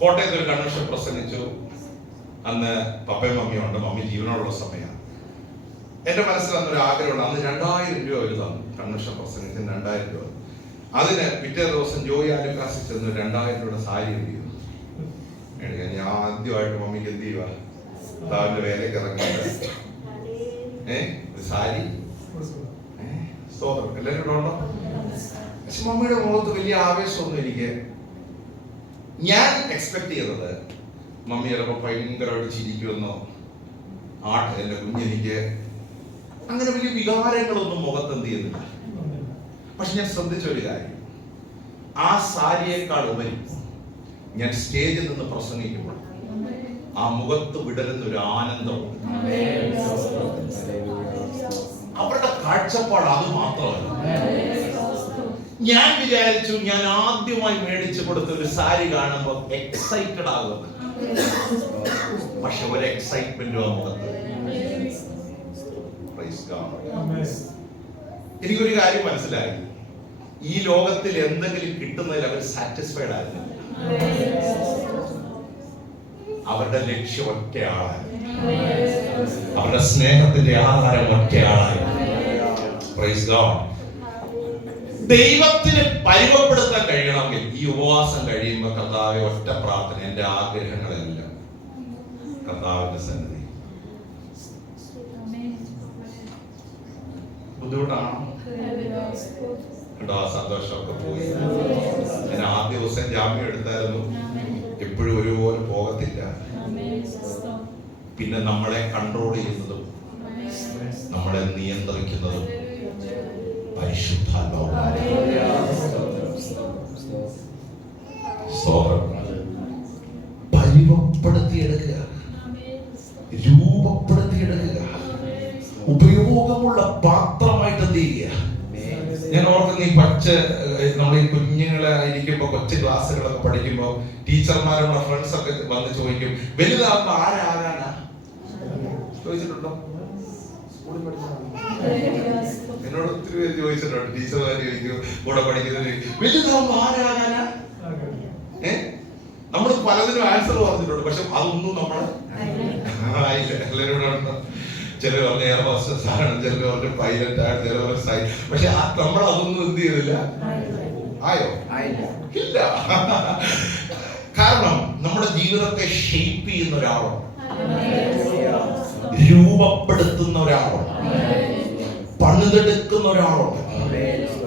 കോട്ടയത്ത് ഒരു കൺവെൻഷൻ പ്രസംഗിച്ചു. അന്ന് പപ്പയും മമ്മിയും ഉണ്ട്. മമ്മി ജീവനോടുള്ള സമയമാണ്. എന്റെ മനസ്സിൽ അന്നൊരു ആഗ്രഹമുണ്ട്. അന്ന് 2000 രൂപ ഒരു തന്നു. കൺവെൻഷൻ പ്രസംഗത്തിന് 2000 രൂപ. അതിന് പിറ്റേ ദിവസം ജോയി ആലുക്കാസിൽ ചെന്ന് 2000 രൂപയുടെ സാരി എടുക്കുന്നു. ഞാൻ ആദ്യമായിട്ട് മമ്മിക്ക് എന്ത് ചെയ്യുക, താവിന്റെ വേലയ്ക്ക് ഇറങ്ങിയത് ഒരു സാരി. സ്തോത്രം. എല്ലാവരും ഇവിടെ ഉണ്ടോ? പക്ഷെ മമ്മിയുടെ മുഖത്ത് വലിയ ആവേശമൊന്നും എനിക്ക്, ഞാൻ എക്സ്പെക്ട് ചെയ്തത് മമ്മി ചിലപ്പോ ഭയങ്കരമായിട്ട് ചിരിക്കുമെന്നോ, എന്റെ കുഞ്ഞെനിക്ക് അങ്ങനെ വലിയ വികാരങ്ങളൊന്നും മുഖത്ത് എന്ത് ചെയ്യുന്നില്ല. പക്ഷെ ഞാൻ ശ്രദ്ധിച്ച ഒരു കാര്യം, ആ സാരിയേക്കാൾ ഉപരി ഞാൻ സ്റ്റേജിൽ നിന്ന് പ്രസംഗിക്കുമ്പോൾ ആ മുഖത്ത് വിടരുന്ന ഒരു ആനന്ദമുണ്ട്. അവരുടെ കാഴ്ചപ്പാട് അത് മാത്രമല്ല. ഞാൻ വിചാരിച്ചു ഞാൻ ആദ്യമായി മേടിച്ചു കൊടുത്ത ഒരു സാരി കാണുമ്പോൾ എക്സൈറ്റഡ് ആകും. പക്ഷെ ഒരു എക്സൈറ്റ്മെന്റും ആ മുഖത്ത്. എനിക്കൊരു കാര്യം മനസ്സിലായി, ഈ ലോകത്തിൽ എന്തെങ്കിലും കിട്ടുന്നതിൽ അവർ സാറ്റിസ്ഫൈഡ് ആയിരുന്നു. അവരുടെ ലക്ഷ്യം ഒറ്റയാളായി, അവരുടെ സ്നേഹത്തിന്റെ ആധാരം ഒറ്റയാളായി. Praise God. ദൈവത്തിന് പരിമപ്പെടുത്താൻ കഴിയണമെങ്കിൽ ഈ ഉപവാസം കഴിയുമ്പോൾ കർത്താവെ ഒറ്റ പ്രാർത്ഥന, എന്റെ ആഗ്രഹങ്ങളെല്ലാം കർത്താവിന്റെ സന്നിധി. ബുദ്ധിമുട്ടാണോ? കേട്ടോ, സന്തോഷമൊക്കെ പോയി. ഞാൻ ആദ്യ ദിവസം ജാമ്യം എടുത്തായിരുന്നു. എപ്പോഴും ഒരുപോലെ പോകത്തില്ല. പിന്നെ നമ്മളെ കൺട്രോൾ ചെയ്യുന്നതും നമ്മളെ നിയന്ത്രിക്കുന്നതും പരിശുദ്ധാത്മാവാണ്. പരിമപ്പെടുത്തിയെടുക്കുക, രൂപപ്പെടുത്തിയെടുക്കുക, ഉപയോഗമുള്ള പാത്രമായിട്ട് എന്ത് ചെയ്യുക. ഞാൻ ഓർക്കുന്ന ഈ നമ്മൾ ഈ കുഞ്ഞുങ്ങളെ ഇരിക്കുമ്പോ കൊച്ചു ക്ലാസ്സുകളൊക്കെ പഠിക്കുമ്പോ ടീച്ചർമാരുടെ ഫ്രണ്ട്സ് ഒക്കെ വന്ന് ചോദിക്കും, വലുതാകുമ്പോ ആരാകാനാ ചോദിച്ചിട്ടുണ്ടോ? സ്കൂളിൽ പഠിച്ചതാണ്. എന്നോട് ഒത്തിരി പേര് ചോദിച്ചിട്ടുണ്ട്. ടീച്ചർമാർ ചോദിക്കും, കൂടെ പഠിക്കുന്നവര് വലുതാകുമ്പോ ആരാകാനാ. നമ്മൾ പലതിനും ആൻസർ പറഞ്ഞിട്ടുണ്ട്. പക്ഷെ അതൊന്നും നമ്മൾ ആയില്ല. എല്ലാവരും ചിലർ പറഞ്ഞ എയർ ഹോസ്റ്റസ് ആണ്, ചിലർ പറഞ്ഞ പൈലറ്റ് ആണ്, ചിലർ പറഞ്ഞ പക്ഷെ നമ്മൾ അതൊന്നും എന്ത് ചെയ്തില്ല. ആയോ? ഇല്ല. കാരണം നമ്മുടെ ജീവിതത്തെ ഷേപ്പ് ചെയ്യുന്ന ഒരാളുണ്ട്, രൂപപ്പെടുത്തുന്ന ഒരാളുണ്ട്, പണിതെടുക്കുന്ന ഒരാളുണ്ട്.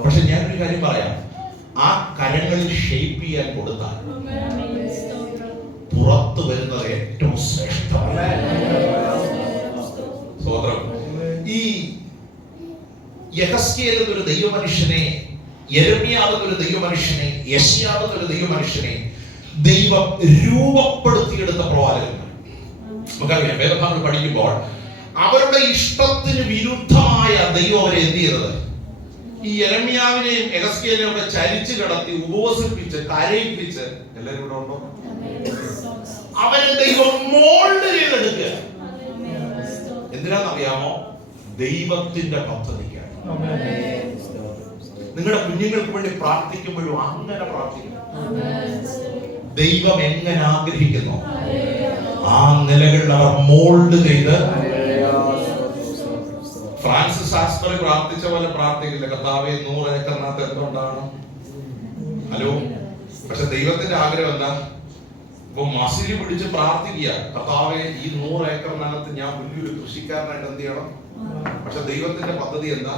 പക്ഷെ ഞാനൊരു കാര്യം പറയാം, ആ കരങ്ങളിൽ ഷേപ്പ് ചെയ്യാൻ കൊടുത്താൽ പുറത്തു വരുന്നത് ഏറ്റവും ശ്രേഷ്ഠമാണ്. സ്തോത്രം. ഈ യെഹസ്കേൽ എന്നൊരു ദൈവമനുഷ്യനെ, യെരമ്യാവ് എന്നൊരു ദൈവമനുഷ്യനെ, യെശയ്യാവ് എന്നൊരു ദൈവമനുഷ്യനെ ദൈവം രൂപപ്പെടുത്തിയെടുത്ത പ്രവാചകന്മാർ. നമുക്കറിയാം, വേദഭാഗങ്ങൾ പഠിക്കുമ്പോൾ അവരുടെ ഇഷ്ടത്തിന് വിരുദ്ധമായ ദൈവം അവരെ എന്ത് ചെയ്തത്, ഈ യെരമ്യാവിനെയും യെഹസ്കേലിനെയും ഒക്കെ ചരിച്ചു കിടത്തി ഉപവസിപ്പിച്ച് കരയിപ്പിച്ച്, എല്ലാവരും ഇവിടെ ഉണ്ടോ, അവരെ ദൈവം മോൾഡ് ചെയ്തെടുക്കുക. എന്തിനാണെന്നറിയാമോ? ദൈവത്തിന്റെ പദ്ധതിക്കാണ്. നിങ്ങളുടെ കുഞ്ഞുങ്ങൾക്ക് വേണ്ടി പ്രാർത്ഥിക്കുമ്പോഴും അങ്ങനെ പ്രാർത്ഥിക്കണം. ദൈവം എങ്ങനെ ആഗ്രഹിക്കുന്നു ആ നിലകളിൽ അവർ മോൾഡ് ചെയ്ത്. ഫ്രാൻസിസ് ആസ്പർ പ്രാർത്ഥിച്ച പോലെ പ്രാർത്ഥിക്കില്ല, കർത്താവേ 100 ഏക്കറിനകത്ത് എന്തുണ്ടാകണം. ഹലോ. പക്ഷെ ദൈവത്തിന്റെ ആഗ്രഹം എന്താ? ഇപ്പൊ മസിലി പിടിച്ച് പ്രാർത്ഥിക്കുക, കർത്താവേ ഈ 100 ഏക്കറിനകത്ത് ഞാൻ വലിയൊരു കൃഷിക്കാരനായിട്ട് എന്ത് ചെയ്യണം. പക്ഷെ ദൈവത്തിന്റെ പദ്ധതി എന്താ?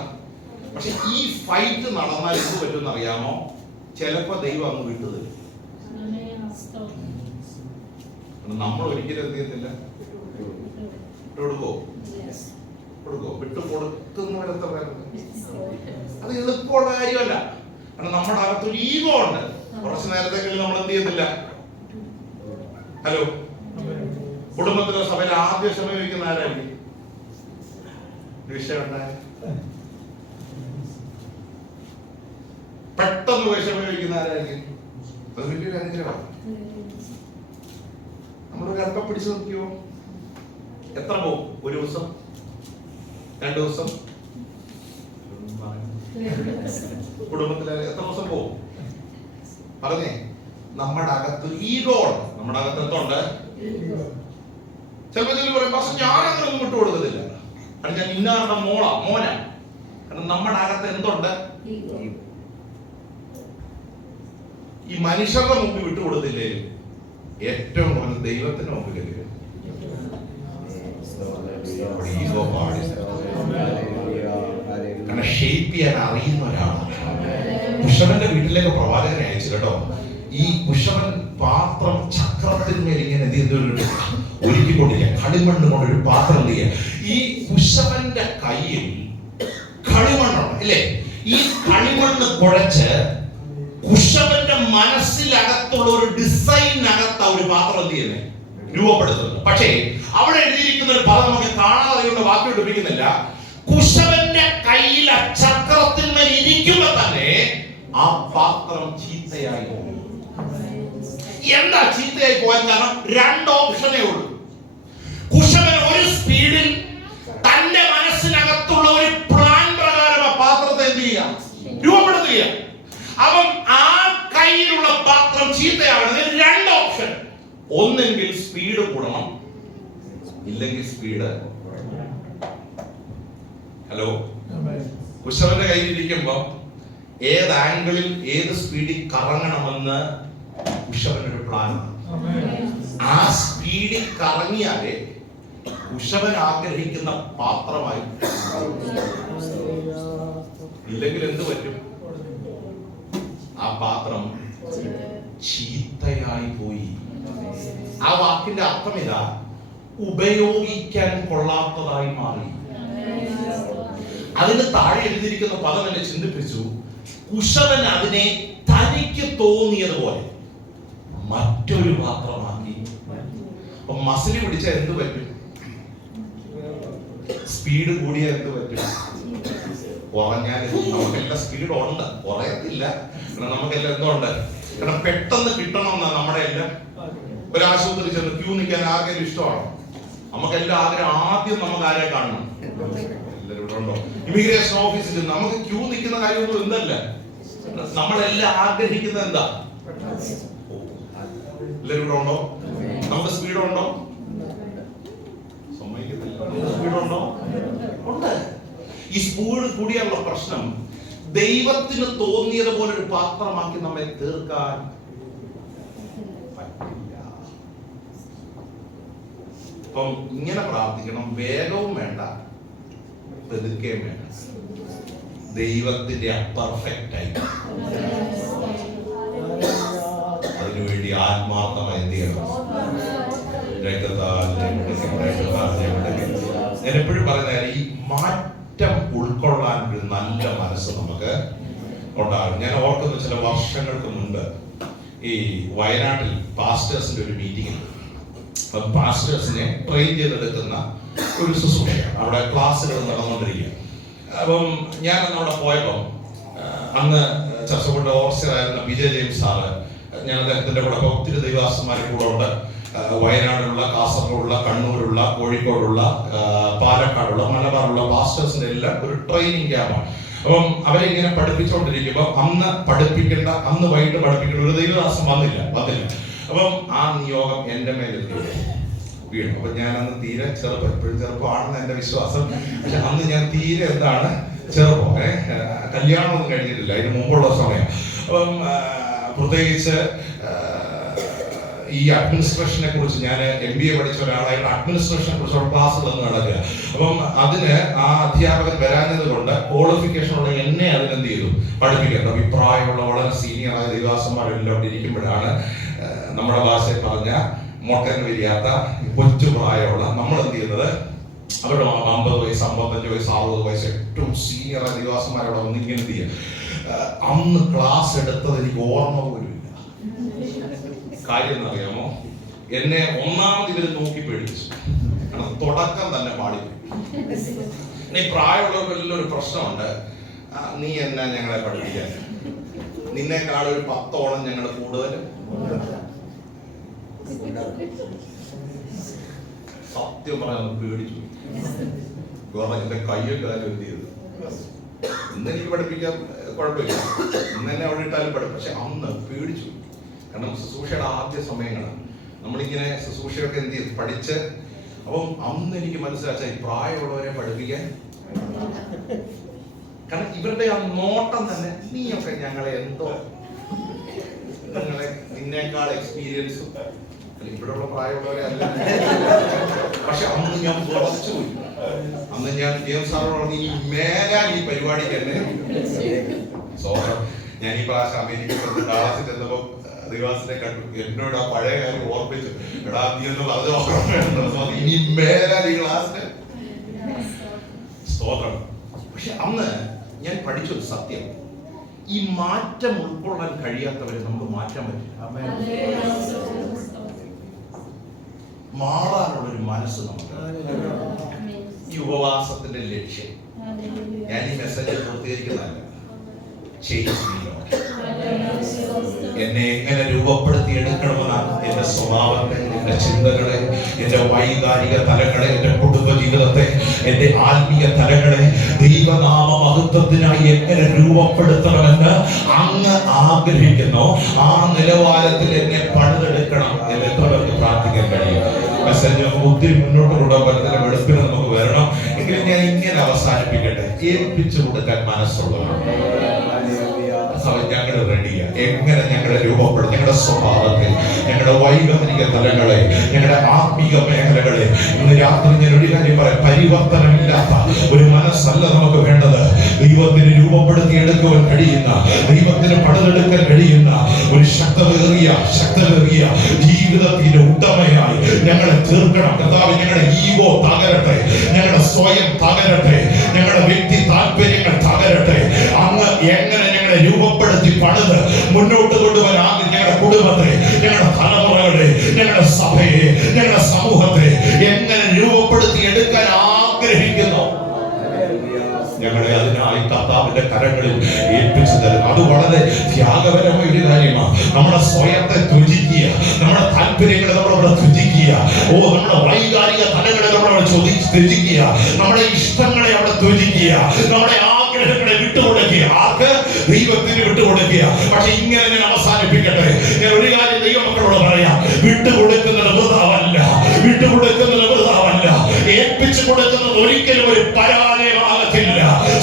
പക്ഷെ ഈ ഫൈറ്റ് നടന്നാൽ എന്ത് പറ്റുമെന്ന് അറിയാമോ? ചിലപ്പോ ദൈവം അങ്ങ് വിട്ടുതരും. നമ്മൾ ഒരിക്കലും എന്ത് ചെയ്യത്തില്ല, കൊടുക്കോ വിട്ടു കൊടുക്കുന്നവരെത്ര പേരുണ്ട്. അത് എളുപ്പമുള്ള കാര്യമല്ല. കാരണം നമ്മുടെ അകത്തൊരു ഈഗോ ഉണ്ട്. കുറച്ചു നേരത്തേക്ക് നമ്മൾ എന്ത് ചെയ്യത്തില്ല. ഹലോ. കുടുംബത്തിലോ സഭയിൽ ആദ്യം ക്ഷമ ചോദിക്കുന്ന ആരായിരിക്കും? വിഷയം ഉണ്ടായ പെട്ടെന്ന് ക്ഷമ ചോദിക്കുന്ന ആരായിരിക്കും? അത് വലിയൊരു അനുഗ്രഹമാണ്. നമ്മളൊരു അല്പം പിടിച്ചു നോക്കിയോ, എത്ര പോവും? ഒരു ദിവസം, 2 ദിവസം? കുടുംബത്തിലെ എത്ര ദിവസം പോവും? പറഞ്ഞേ. നമ്മുടെ അകത്ത് ഈഗോ ഉണ്ട്. നമ്മുടെ അകത്ത് എന്തുണ്ട്? ചിലപ്പോൾ പറയും, പക്ഷെ ഞാൻ അങ്ങനെ ഒന്നും വിട്ടു കൊടുക്കത്തില്ല, കാരണം ഞാൻ ഇന്നാരുടെ മോനാ. കാരണം നമ്മുടെ അകത്ത് എന്തുണ്ട്? ഈ മനുഷ്യരുടെ മുമ്പിൽ വിട്ടുകൊടുത്തില്ലേ, ഏറ്റവും കുറഞ്ഞ ദൈവത്തിന്റെ മുമ്പിലേക്ക് ഈഗോ പാടില്ല. കാരണം ഷേപ്പ് ചെയ്യാൻ അറിയുന്ന ഒരാളാണ്. കുശവന്റെ വീട്ടിലേക്ക് പ്രവാചകനെ അയച്ചു കേട്ടോ. ഈ കുശവൻ പാത്രം ചക്രത്തിന്മേൽ ഇങ്ങനെ ഒരുക്കിക്കൊണ്ടിരിക്കുക, കളിമണ്ണ് കൊണ്ട് ഒരു പാത്രം ചെയ്യുക. ഈ കുശവന്റെ കയ്യിൽ കളിമണ്ണുണ്ട് ഇല്ലേ? ഈ കളിമണ്ണ് കുഴച്ച് കുശവന്റെ മനസ്സിലകത്തുള്ള ഒരു ഡിസൈനകത്ത് ഒരു പാത്രം ചെയ്യുന്നത് രൂപപ്പെടുത്തുന്നത്. പക്ഷേ അവിടെ എഴുതിയിരിക്കുന്ന ഒരു പദം നമുക്ക് കാണാതെ വാക്കി ഒടുപ്പിക്കുന്നില്ല. കുശവന്റെ കയ്യിൽ ആ ചക്രത്തിന്മേൽ ഇരിക്കുമ്പോ തന്നെ ആ പാത്രം ചീത്തയായി പോകും. എന്താ ചീത്തയായി പോകാൻ കാരണം? 2 ഓപ്ഷനേ ഉള്ളൂ. കുശവൻ ഒരു സ്പീഡിൽ തന്റെ മനസ്സിനകത്തുള്ള ഒരു പ്ലാൻ പ്രകാരം ആ പാത്രത്തെ എന്ത് ചെയ്യുക? രൂപപ്പെടുത്തുക. അവൻ ആ കയ്യിലുള്ള പാത്രം ചീത്തയാവുന്നത് 2 ഓപ്ഷൻ. ഒന്നെങ്കിൽ സ്പീഡ് കൂടണം, ഇല്ലെങ്കിൽ സ്പീഡ്. ഹലോ, കുശവന്റെ കയ്യിലിരിക്കുമ്പോ ഏത് ആംഗിളിൽ ഏത് സ്പീഡിൽ കറങ്ങണമെന്ന് കുശവനൊരു പ്ലാനാണ്. ആ സ്പീഡിൽ കറങ്ങിയാലേ കുശവൻ ആഗ്രഹിക്കുന്ന പാത്രമായി. ഇല്ലെങ്കിൽ എന്ത് പറ്റും? ആ പാത്രം ചീത്തയായി പോയി. ആ വാക്കിന്റെ അർത്ഥം ഇതാ, ഉപയോഗിക്കാൻ കൊള്ളാത്തതായി മാറി. അതിന് താഴെ എഴുതിയിരിക്കുന്ന പദം എന്നെ ചിന്തിപ്പിച്ചു. കുശവൻ അതിനെ തനിക്ക് തോന്നിയതുപോലെ മറ്റൊരു പാത്രമാക്കി. അപ്പൊ മസിൽ പിടിച്ചാൽ എന്ത് പറ്റും? സ്പീഡ് കൂടിയാൽ എന്ത് പറ്റും? കുറഞ്ഞാൽ നമുക്കെല്ലാം സ്പീഡ് ഉണ്ട്, കുറയത്തില്ല. നമുക്കെല്ലാം എന്തുണ്ട്? കാരണം പെട്ടെന്ന് കിട്ടണമെന്നാണ് നമ്മുടെ എല്ലാം. ഒരു ആശുപത്രി ചെന്ന് ക്യൂ നിൽക്കാൻ ആർക്കെങ്കിലും ഇഷ്ടമാണോ? നമുക്കെല്ലാം ആഗ്രഹം ആദ്യം നമുക്ക് ആരെ കാണണം? എല്ലാവരും ഇവിടെ ഉണ്ടോ? ഇമിഗ്രേഷൻ ഓഫീസിൽ നമുക്ക് ക്യൂ നിൽക്കുന്ന കാര്യമൊന്നും എന്തല്ല, നമ്മളെല്ലാം ആഗ്രഹിക്കുന്നത് എന്താ? എല്ലാവരും ഇവിടെ ഉണ്ടോ? നമുക്ക് സ്പീഡ് ഉണ്ടോ? സ്പീഡ് ഉണ്ടോ? ഉണ്ട്. ഈ സ്പീഡ് കൂടിയുള്ള പ്രശ്നം ദൈവത്തിന് തോന്നിയതുപോലെ ഒരു പാത്രമാക്കി നമ്മെ തീർക്കാൻ പറ്റില്ല. അപ്പം ഇങ്ങനെ പ്രാർത്ഥിക്കണം. വേഗവും വേണ്ട, പെതുക്കുകയും വേണ്ട. ദൈവത്തിന്റെ പെർഫെക്റ്റ് ആയി അതിനുവേണ്ടി ആത്മാർത്ഥമായി എന്ത് ചെയ്യണം? ഞാൻ എപ്പോഴും പറയുന്ന ഈ മാറ്റം ഉൾക്കൊള്ളാൻ ഒരു നല്ല മനസ്സ് നമുക്ക് ഉണ്ടാകും. ഞാൻ ഓർക്കുന്ന ചില വർഷങ്ങൾക്ക് മുൻപ് ഈ വയനാട്ടിൽ പാസ്റ്റേഴ്സിന്റെ ഒരു മീറ്റിംഗ്, പാസ്റ്റേഴ്സിനെ ട്രെയിൻ ചെയ്തെടുക്കുന്ന ഒരു ശുശ്രൂഷയാണ്. അവിടെ ക്ലാസ്സുകൾ നടന്നുകൊണ്ടിരിക്കുക. അപ്പം ഞാൻ അവിടെ പോയപ്പം അന്ന് ചർച്ചകളുടെ ഓർച്ചറായിരുന്ന വിജയ് ജെയിംസ് സാറ്, ഞാൻ അദ്ദേഹത്തിന്റെ കൂടെ ഒത്തിരി ദൈവദാസന്മാരെ കൂടെ ഉണ്ട്. വയനാടുള്ള, കാസർഗോഡുള്ള, കണ്ണൂരുള്ള, കോഴിക്കോടുള്ള, പാലക്കാടുള്ള, മലബാറുള്ള പാസ്റ്റേഴ്സിന്റെ എല്ലാം ഒരു ട്രെയിനിങ് ക്യാമ്പാണ്. അപ്പം അവരെ ഇങ്ങനെ പഠിപ്പിച്ചുകൊണ്ടിരിക്കുമ്പോൾ അന്ന് വൈകിട്ട് പഠിപ്പിക്കേണ്ട ഒരു ദൈവദാസം വന്നില്ല. അപ്പം ആ നിയോഗം എന്റെ മേലെ വീണു. അപ്പൊ ഞാൻ അന്ന് തീരെ ചെറുപ്പം, എപ്പോഴും ചെറുപ്പമാണെന്ന് എന്റെ വിശ്വാസം. പക്ഷെ അന്ന് ഞാൻ തീരെ ചെറുപ്പം, കല്യാണമൊന്നും കഴിഞ്ഞിട്ടില്ല, അതിന് മുമ്പുള്ള സമയം. അപ്പം പ്രത്യേകിച്ച് ഈ അഡ്മിനിസ്ട്രേഷനെ കുറിച്ച്, ഞാൻ MBA പഠിച്ച ഒരാളായിട്ട് അഡ്മിനിസ്ട്രേഷനെ കുറിച്ചുള്ള ക്ലാസ്സുകളൊന്നും നടക്കുക. അപ്പം അതിന് ആ അധ്യാപകൻ വരാഞ്ഞത് കൊണ്ട് ക്വാളിഫിക്കേഷൻ ഉള്ള എന്നെ അതിനെന്ത് ചെയ്തു? പഠിപ്പിക്കുന്നത്. അഭിപ്രായമുള്ള വളരെ സീനിയറായ ദൈവദാസന്മാരെല്ലാം ഇരിക്കുമ്പോഴാണ് നമ്മുടെ ഭാഷയിൽ പറഞ്ഞ മൊട്ടൻ വരിയാത്ത കൊച്ചു പ്രായമുള്ള നമ്മൾ എന്ത് ചെയ്യുന്നത്? അവരുടെ 50 വയസ്സ്, 55 വയസ്സ്, 60 വയസ്സ് ഏറ്റവും സീനിയറായ ദൈവദാസന്മാരോട് ഒന്ന് ഇങ്ങനെ എന്ത് ചെയ്യുക. അന്ന് ക്ലാസ് എടുത്തത് എനിക്ക് ഓർമ്മ പോലും ഇല്ല. കാര്യം എന്നറിയാമോ? എന്നെ ഒന്നാമത് ഇവര് നോക്കി പേടിച്ചു. കാരണം തുടക്കം തന്നെ പാടി. ഈ പ്രായമുള്ളവർക്ക് ഒരു പ്രശ്നമുണ്ട്. നീ എന്നാ ഞങ്ങളെ പഠിപ്പിക്കാൻ? നിന്നെക്കാൾ ഒരു 10 ഓളം ഞങ്ങൾ കൂടുതൽ. സത്യം പറയാൻ പേടിച്ചു. എന്റെ കയ്യൊക്കെ തന്നെ എന്ത് ചെയ്തു. ഇന്ന് എനിക്ക് പഠിപ്പിക്കാൻ കുഴപ്പമില്ല, ഇന്ന് തന്നെ അവിടെ ഇട്ടാലും പഠിക്കും. പക്ഷെ അന്ന് പേടിച്ചു. കാരണം ശുശ്രൂഷയുടെ ആദ്യ സമയങ്ങളാണ്. നമ്മളിങ്ങനെ ശുശ്രൂഷയൊക്കെ എന്ത് ചെയ്തു പഠിച്ച്. അപ്പം അന്ന് എനിക്ക് മനസ്സിലാച്ച ഈ പ്രായമുള്ളവരെ പഠിപ്പിക്കാൻ. കാരണം ഇവരുടെ ആ നോട്ടം തന്നെ, നീയൊക്കെ ഞങ്ങളെ എന്തോ, നിന്നേക്കാൾ എക്സ്പീരിയൻസും ഇവിടെയുള്ള പ്രായമുള്ളവരെ അല്ല. പക്ഷെ അന്ന് ഞാൻ വിറച്ചുപോയി. അന്ന് ഞാൻ സാറോട് പറഞ്ഞു, ഈ മേലാൻ ഈ പരിപാടിക്ക് തന്നെ. ഞാൻ ഈ പ്രാവശ്യം അമേരിക്കയിൽ ഡാളസിൽ ചെന്നപ്പോ ദിവാസിനെ കണ്ടു. എന്നോട് ആ പഴയ കാര്യം ഓർമ്മിച്ചു. എടാ നീ ഒന്ന് പറഞ്ഞു, ഇനി മേലാൻ ഈ ക്ലാസ്സിന് സ്തോത്രം. പക്ഷെ അന്ന് ഞാൻ പഠിച്ചൊരു സത്യം, ഈ മാറ്റം ഉൾക്കൊള്ളാൻ കഴിയാത്തവരെ നമുക്ക് മാറ്റാൻ പറ്റില്ല. മാറാനുള്ളൊരു മനസ്സ് നമുക്ക്. ഈ ഉപവാസത്തിന്റെ ലക്ഷ്യം, ഞാൻ ഈ മെസ്സേജ് പൂർത്തീകരിക്കുന്നതല്ല, എന്നെ എങ്ങനെ രൂപപ്പെടുത്തി എടുക്കണമെന്നാണ് എന്റെ സ്വഭാവത്തെ, എന്റെ ചിന്തകളെ, എന്റെ വൈകാരിക തലങ്ങളെ, എന്റെ കുടുംബ ജീവിതത്തെ, എന്റെ ആത്മീയ തലങ്ങളെ ദൈവനാമ മഹത്വത്തിനായി എങ്ങനെ രൂപപ്പെടുത്തണമെന്ന് അങ്ങ് ആഗ്രഹിക്കുന്നു. ആ നിലവാരത്തിൽ എന്നെ പണിതെടുക്കണം എന്ന് എത്ര പേർക്ക് പ്രാർത്ഥിക്കാൻ കഴിയും? മെസ്സേജ് നമുക്ക് ഒത്തിരി മുന്നോട്ട് കൊണ്ടുപോകാൻ പറ്റുന്ന വെളുപ്പിന് നമുക്ക് വരണം. എങ്കിലും ഞാൻ ഇങ്ങനെ അവസാനിപ്പിക്കട്ടെ. ഏൽപ്പിച്ചു കൊടുക്കാൻ മനസ്സുള്ളവരാണ് ഞങ്ങൾ റെഡിയാ. എങ്ങനെ ഞങ്ങളെ രൂപപ്പെടും, ഞങ്ങളുടെ സ്വഭാവത്തെ, ഞങ്ങളുടെ വൈകാരിക തലങ്ങളെ, ഞങ്ങളുടെ ആത്മീക മേഖലകളെ. ഇന്ന് രാത്രി ഞാൻ ഒരു കാര്യം പറയാം, പരിവർത്തനമില്ലാത്ത ഒരു മനസ്സല്ല നമുക്ക് വേണ്ടത്. ദൈവത്തിന് രൂപപ്പെടുത്തി എടുക്കുവാൻ കഴിയുന്ന, ദൈവത്തിന് പണിതെടുക്കാൻ കഴിയുന്ന ഒരു ശക്തമേറിയ ജീവിതത്തിന്റെ ഉടമയായി ഞങ്ങളെ തീർക്കണം. കർത്താവ്, ഞങ്ങളുടെ ഈഗോ തകരട്ടെ, ഞങ്ങളുടെ സ്വയം തകരട്ടെ, ഞങ്ങളുടെ വ്യക്തി താല്പര്യങ്ങൾ തകരട്ടെ. അങ്ങ് എങ്ങനെ ഞങ്ങളെ രൂപപ്പെടുത്തി പണിത് മുന്നോട്ട് കൊണ്ടുവരാൻ ഞങ്ങളുടെ കുടുംബത്തെ, ഞങ്ങളുടെ തലമുറകളെ, ഞങ്ങളുടെ സഭയെ, ഞങ്ങളുടെ സമൂഹത്തെ എങ്ങനെ രൂപപ്പെടുത്തി എടുക്കാൻ ആഗ്രഹിക്കുന്നു, ഞങ്ങളെ അതിനായി കർത്താവിന്റെ കരങ്ങളിൽ ഏൽപ്പിച്ചു തരും. അത് വളരെ ത്യാഗപരമായ ഒരു കാര്യമാണ്. നമ്മുടെ സ്വയത്തെ ത്യജിക്കുക, നമ്മുടെ താല്പര്യങ്ങളെ നമ്മളവിടെ ത്യജിക്കുക, നമ്മുടെ വൈകാരിക തലങ്ങളെ നമ്മളവിടെ ത്യജിക്കുക, നമ്മുടെ ഇഷ്ടങ്ങളെ അവിടെ ത്യജിക്കുക, നമ്മുടെ ആഗ്രഹങ്ങളെ വിട്ടുകൊടുക്കുക. ആർക്ക്? ദൈവത്തിന് വിട്ടുകൊടുക്കുക. പക്ഷെ ഇങ്ങനെ ഞാൻ അവസാനിപ്പിക്കട്ടെ. ഞാൻ ഒരു കാര്യം ദൈവമക്കളോട് പറയാം, വിട്ടുകൊടുക്കുന്നത് വൃഥാവല്ല, വിട്ടുകൊടുക്കുന്നത് വൃഥാവല്ല. ഏൽപ്പിച്ചു കൊടുക്കുന്നത് ഒരിക്കലും ഒരു പരാജയമാകത്തില്ല.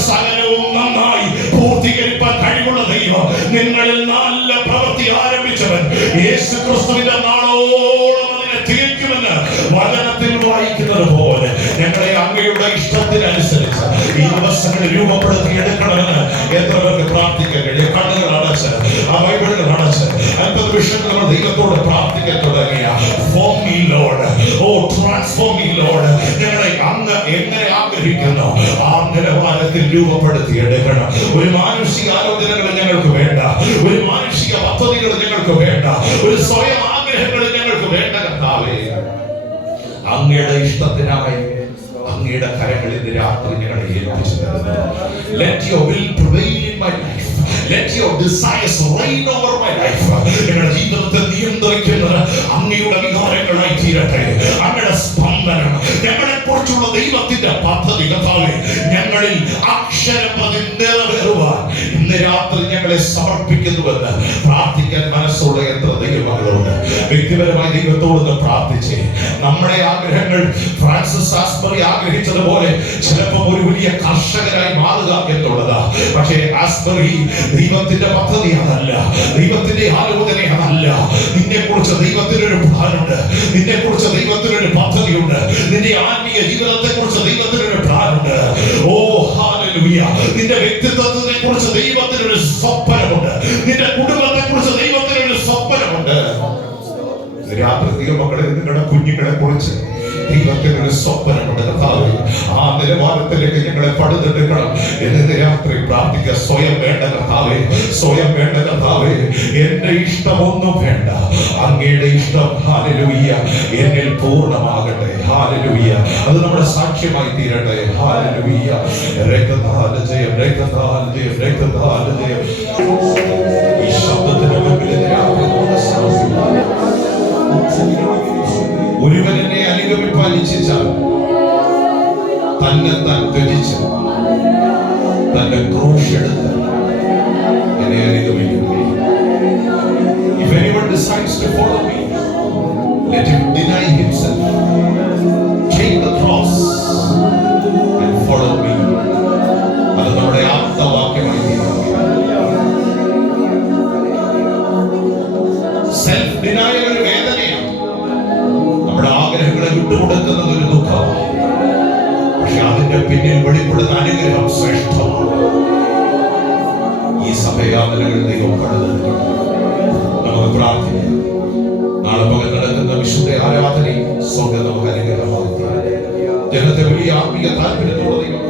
സകലവും നന്നായി പൂർത്തീകരിക്കാൻ കഴിവുള്ള ദൈവം, നിങ്ങളിൽ നല്ല പ്രവൃത്തി ആരംഭിച്ചവൻ യേശുക്രിസ്തുവിന്റെ നാളോളം അതിനെ തികയ്ക്കുമെന്ന് വചനത്തിൽ വായിക്കുന്നത് പോലെ ഞങ്ങളെ അങ്ങയുടെ ഇഷ്ടത്തിനനുസരിച്ച് ഈ ദിവസങ്ങളിൽ രൂപപ്പെടുത്തി എടുക്കണമെന്ന് എത്ര പേർക്ക് പ്രാർത്ഥിക്കാൻ കഴിയും? കണ്ണുകൾ അടച്ച്, ആ ബൈബിളുകൾ അടച്ച് 50 വിഷയങ്ങൾ നമ്മൾ ദൈവത്തോട് പ്രാർത്ഥിക്കാൻ തുടങ്ങിയ form me Lord, transform me Lord. ഞങ്ങളെ അങ്ങ് എങ്ങനെ ആഗ്രഹിക്കുന്നു ആ നിലവാരത്തിൽ രൂപപ്പെടുത്തി എടുക്കണം. ഒരു മാനുഷിക ആലോചനകൾ ഞങ്ങൾക്ക് വേണ്ട, ഒരു മാനുഷിക പദ്ധതികൾ ഞങ്ങൾക്ക് വേണ്ട, ഒരു സ്വയം ആഗ്രഹങ്ങൾ ഞങ്ങൾക്ക് വേണ്ട. കർത്താവേ, അങ്ങയുടെ ഇഷ്ടത്തിനായി അങ്ങയുടെ കരങ്ങളിൽ രാത്രി ഞങ്ങളെ ഏൽപ്പിച്ചു തരുന്നു. Let your will prevail in my life. Let your desires reign over my life. ഞങ്ങളുടെ ജീവിതത്തെ നിയന്ത്രിക്കുന്നത് അങ്ങയുടെ വികാരങ്ങളായി തീരട്ടെ. അങ്ങയുടെ സ്പന്ദനം, ഞങ്ങളെ കുറിച്ചുള്ള ദൈവത്തിന്റെ പദ്ധതി കർത്താവേ, ഞങ്ങളിൽ അക്ഷരപതി നിറവേറുവാൻ ഇന്ന് രാത്രി ഞങ്ങളെ സമർപ്പിക്കുന്നുവെന്ന് പ്രാർത്ഥിക്കാൻ മനസ്സുള്ള എത്ര ദൈവമക്കളുണ്ട്? വ്യക്തിപരമായി ദൈവത്തോട് പ്രാർത്ഥിച്ച് നമ്മുടെ ആഗ്രഹങ്ങൾ ഫ്രാൻസിസ് ആസ്ബറി ആഗ്രഹിച്ചതുപോലെ ചിലപ്പോൾ ഒരു വലിയ കർഷകരായി മാറുക എന്നുള്ളതാ. പക്ഷേ ആസ്ബറി, ദൈവത്തിന്റെ പദ്ധതി അതല്ല, ദൈവത്തിന്റെ ആലോചന അതല്ല. നിന്നെ കുറിച്ച് ദൈവത്തിനൊരു പ്ലാനുണ്ട്, നിന്നെ കുറിച്ച് ദൈവത്തിനൊരു പദ്ധതിയുണ്ട്, നിന്റെ ആത്മീയ ജീവിതത്തെ കുറിച്ച് ദൈവത്തിനൊരു പ്ലാനുണ്ട്. ഓ ഹല്ലേലൂയ! നിന്റെ വ്യക്തിത്വത്തെ കുറിച്ച് ദൈവത്തിനൊരു സ്വപ്നമുണ്ട്, നിന്റെ കുടുംബത്തെ കുറിച്ച് ദൈവത്തിനൊരു സ്വപ്നമുണ്ട്. രാത്രി ദൈവമക്കളെ, നിങ്ങളുടെ കുഞ്ഞുങ്ങളെ കുറിച്ച് ദൈവത്തിനൊരു സ്വപ്നമുണ്ട്. കർത്താവേ, ആ നിലവാരത്തിലേക്ക് ഞങ്ങളെ പടുതെടുക്കണം എന്ന് രാത്രി പ്രാർത്ഥിക്കുക. സ്വയം വേണ്ട കർത്താവേ, സ്വയം വേണ്ട കർത്താവേ. എന്റെ ഇഷ്ടമൊന്നും വേണ്ട, അങ്ങയുടെ ഇഷ്ടം ഹല്ലേലൂയ എന്നിൽ പൂർണ്ണമാകട്ടെ. ഹല്ലേലൂയ. അത് നമ്മുടെ സാക്ഷ്യമായി തീരട്ടെ. ഹല്ലേലൂയ. രക്തത്താൽ ജയം, രക്തത്താൽ ജയം, രക്തത്താൽ ജയം. ഈ ശബ്ദത്തിന് മുമ്പിൽ ഒരുവൻ എന്നെ അനുഗമിപ്പാൻ ഇച്ഛിച്ചാൽ തന്നെ താൻ ത്യജിച്ച് തന്റെ ക്രൂശ് എടുത്ത് എന്നെ അനുഗമിക്കുന്നു. If anyone decides to follow me, let him deny himself, take the cross and follow me. അത് നമ്മുടെ ആപ്തവാക്യമായി തീരുന്നു. സെൽഫ് ഡിനയൽ ഒരു വേദനയാണ്. നമ്മുടെ ആഗ്രഹങ്ങളെ വിട്ടുകൊടുക്കുന്നത് ഒരു ദുഃഖമാണ്. പക്ഷെ അതിന്റെ പിന്നിൽ വെളിപ്പെടുന്ന അനുഗ്രഹം ശ്രേഷ്ഠമാണ്. ഈ സഭയാതലകൾ ദൈവം കടന്നു. നമുക്ക് പ്രാർത്ഥിക്കാം. നാളെ പകൽ നടക്കുന്ന വിശുദ്ധ ആരാധനയും സ്വർഗ്ഗം നമുക്ക് അനുഗ്രഹമാകും. ജനത്തെ വലിയ ആത്മീയ താല്പര്യത്തോടെ ദൈവം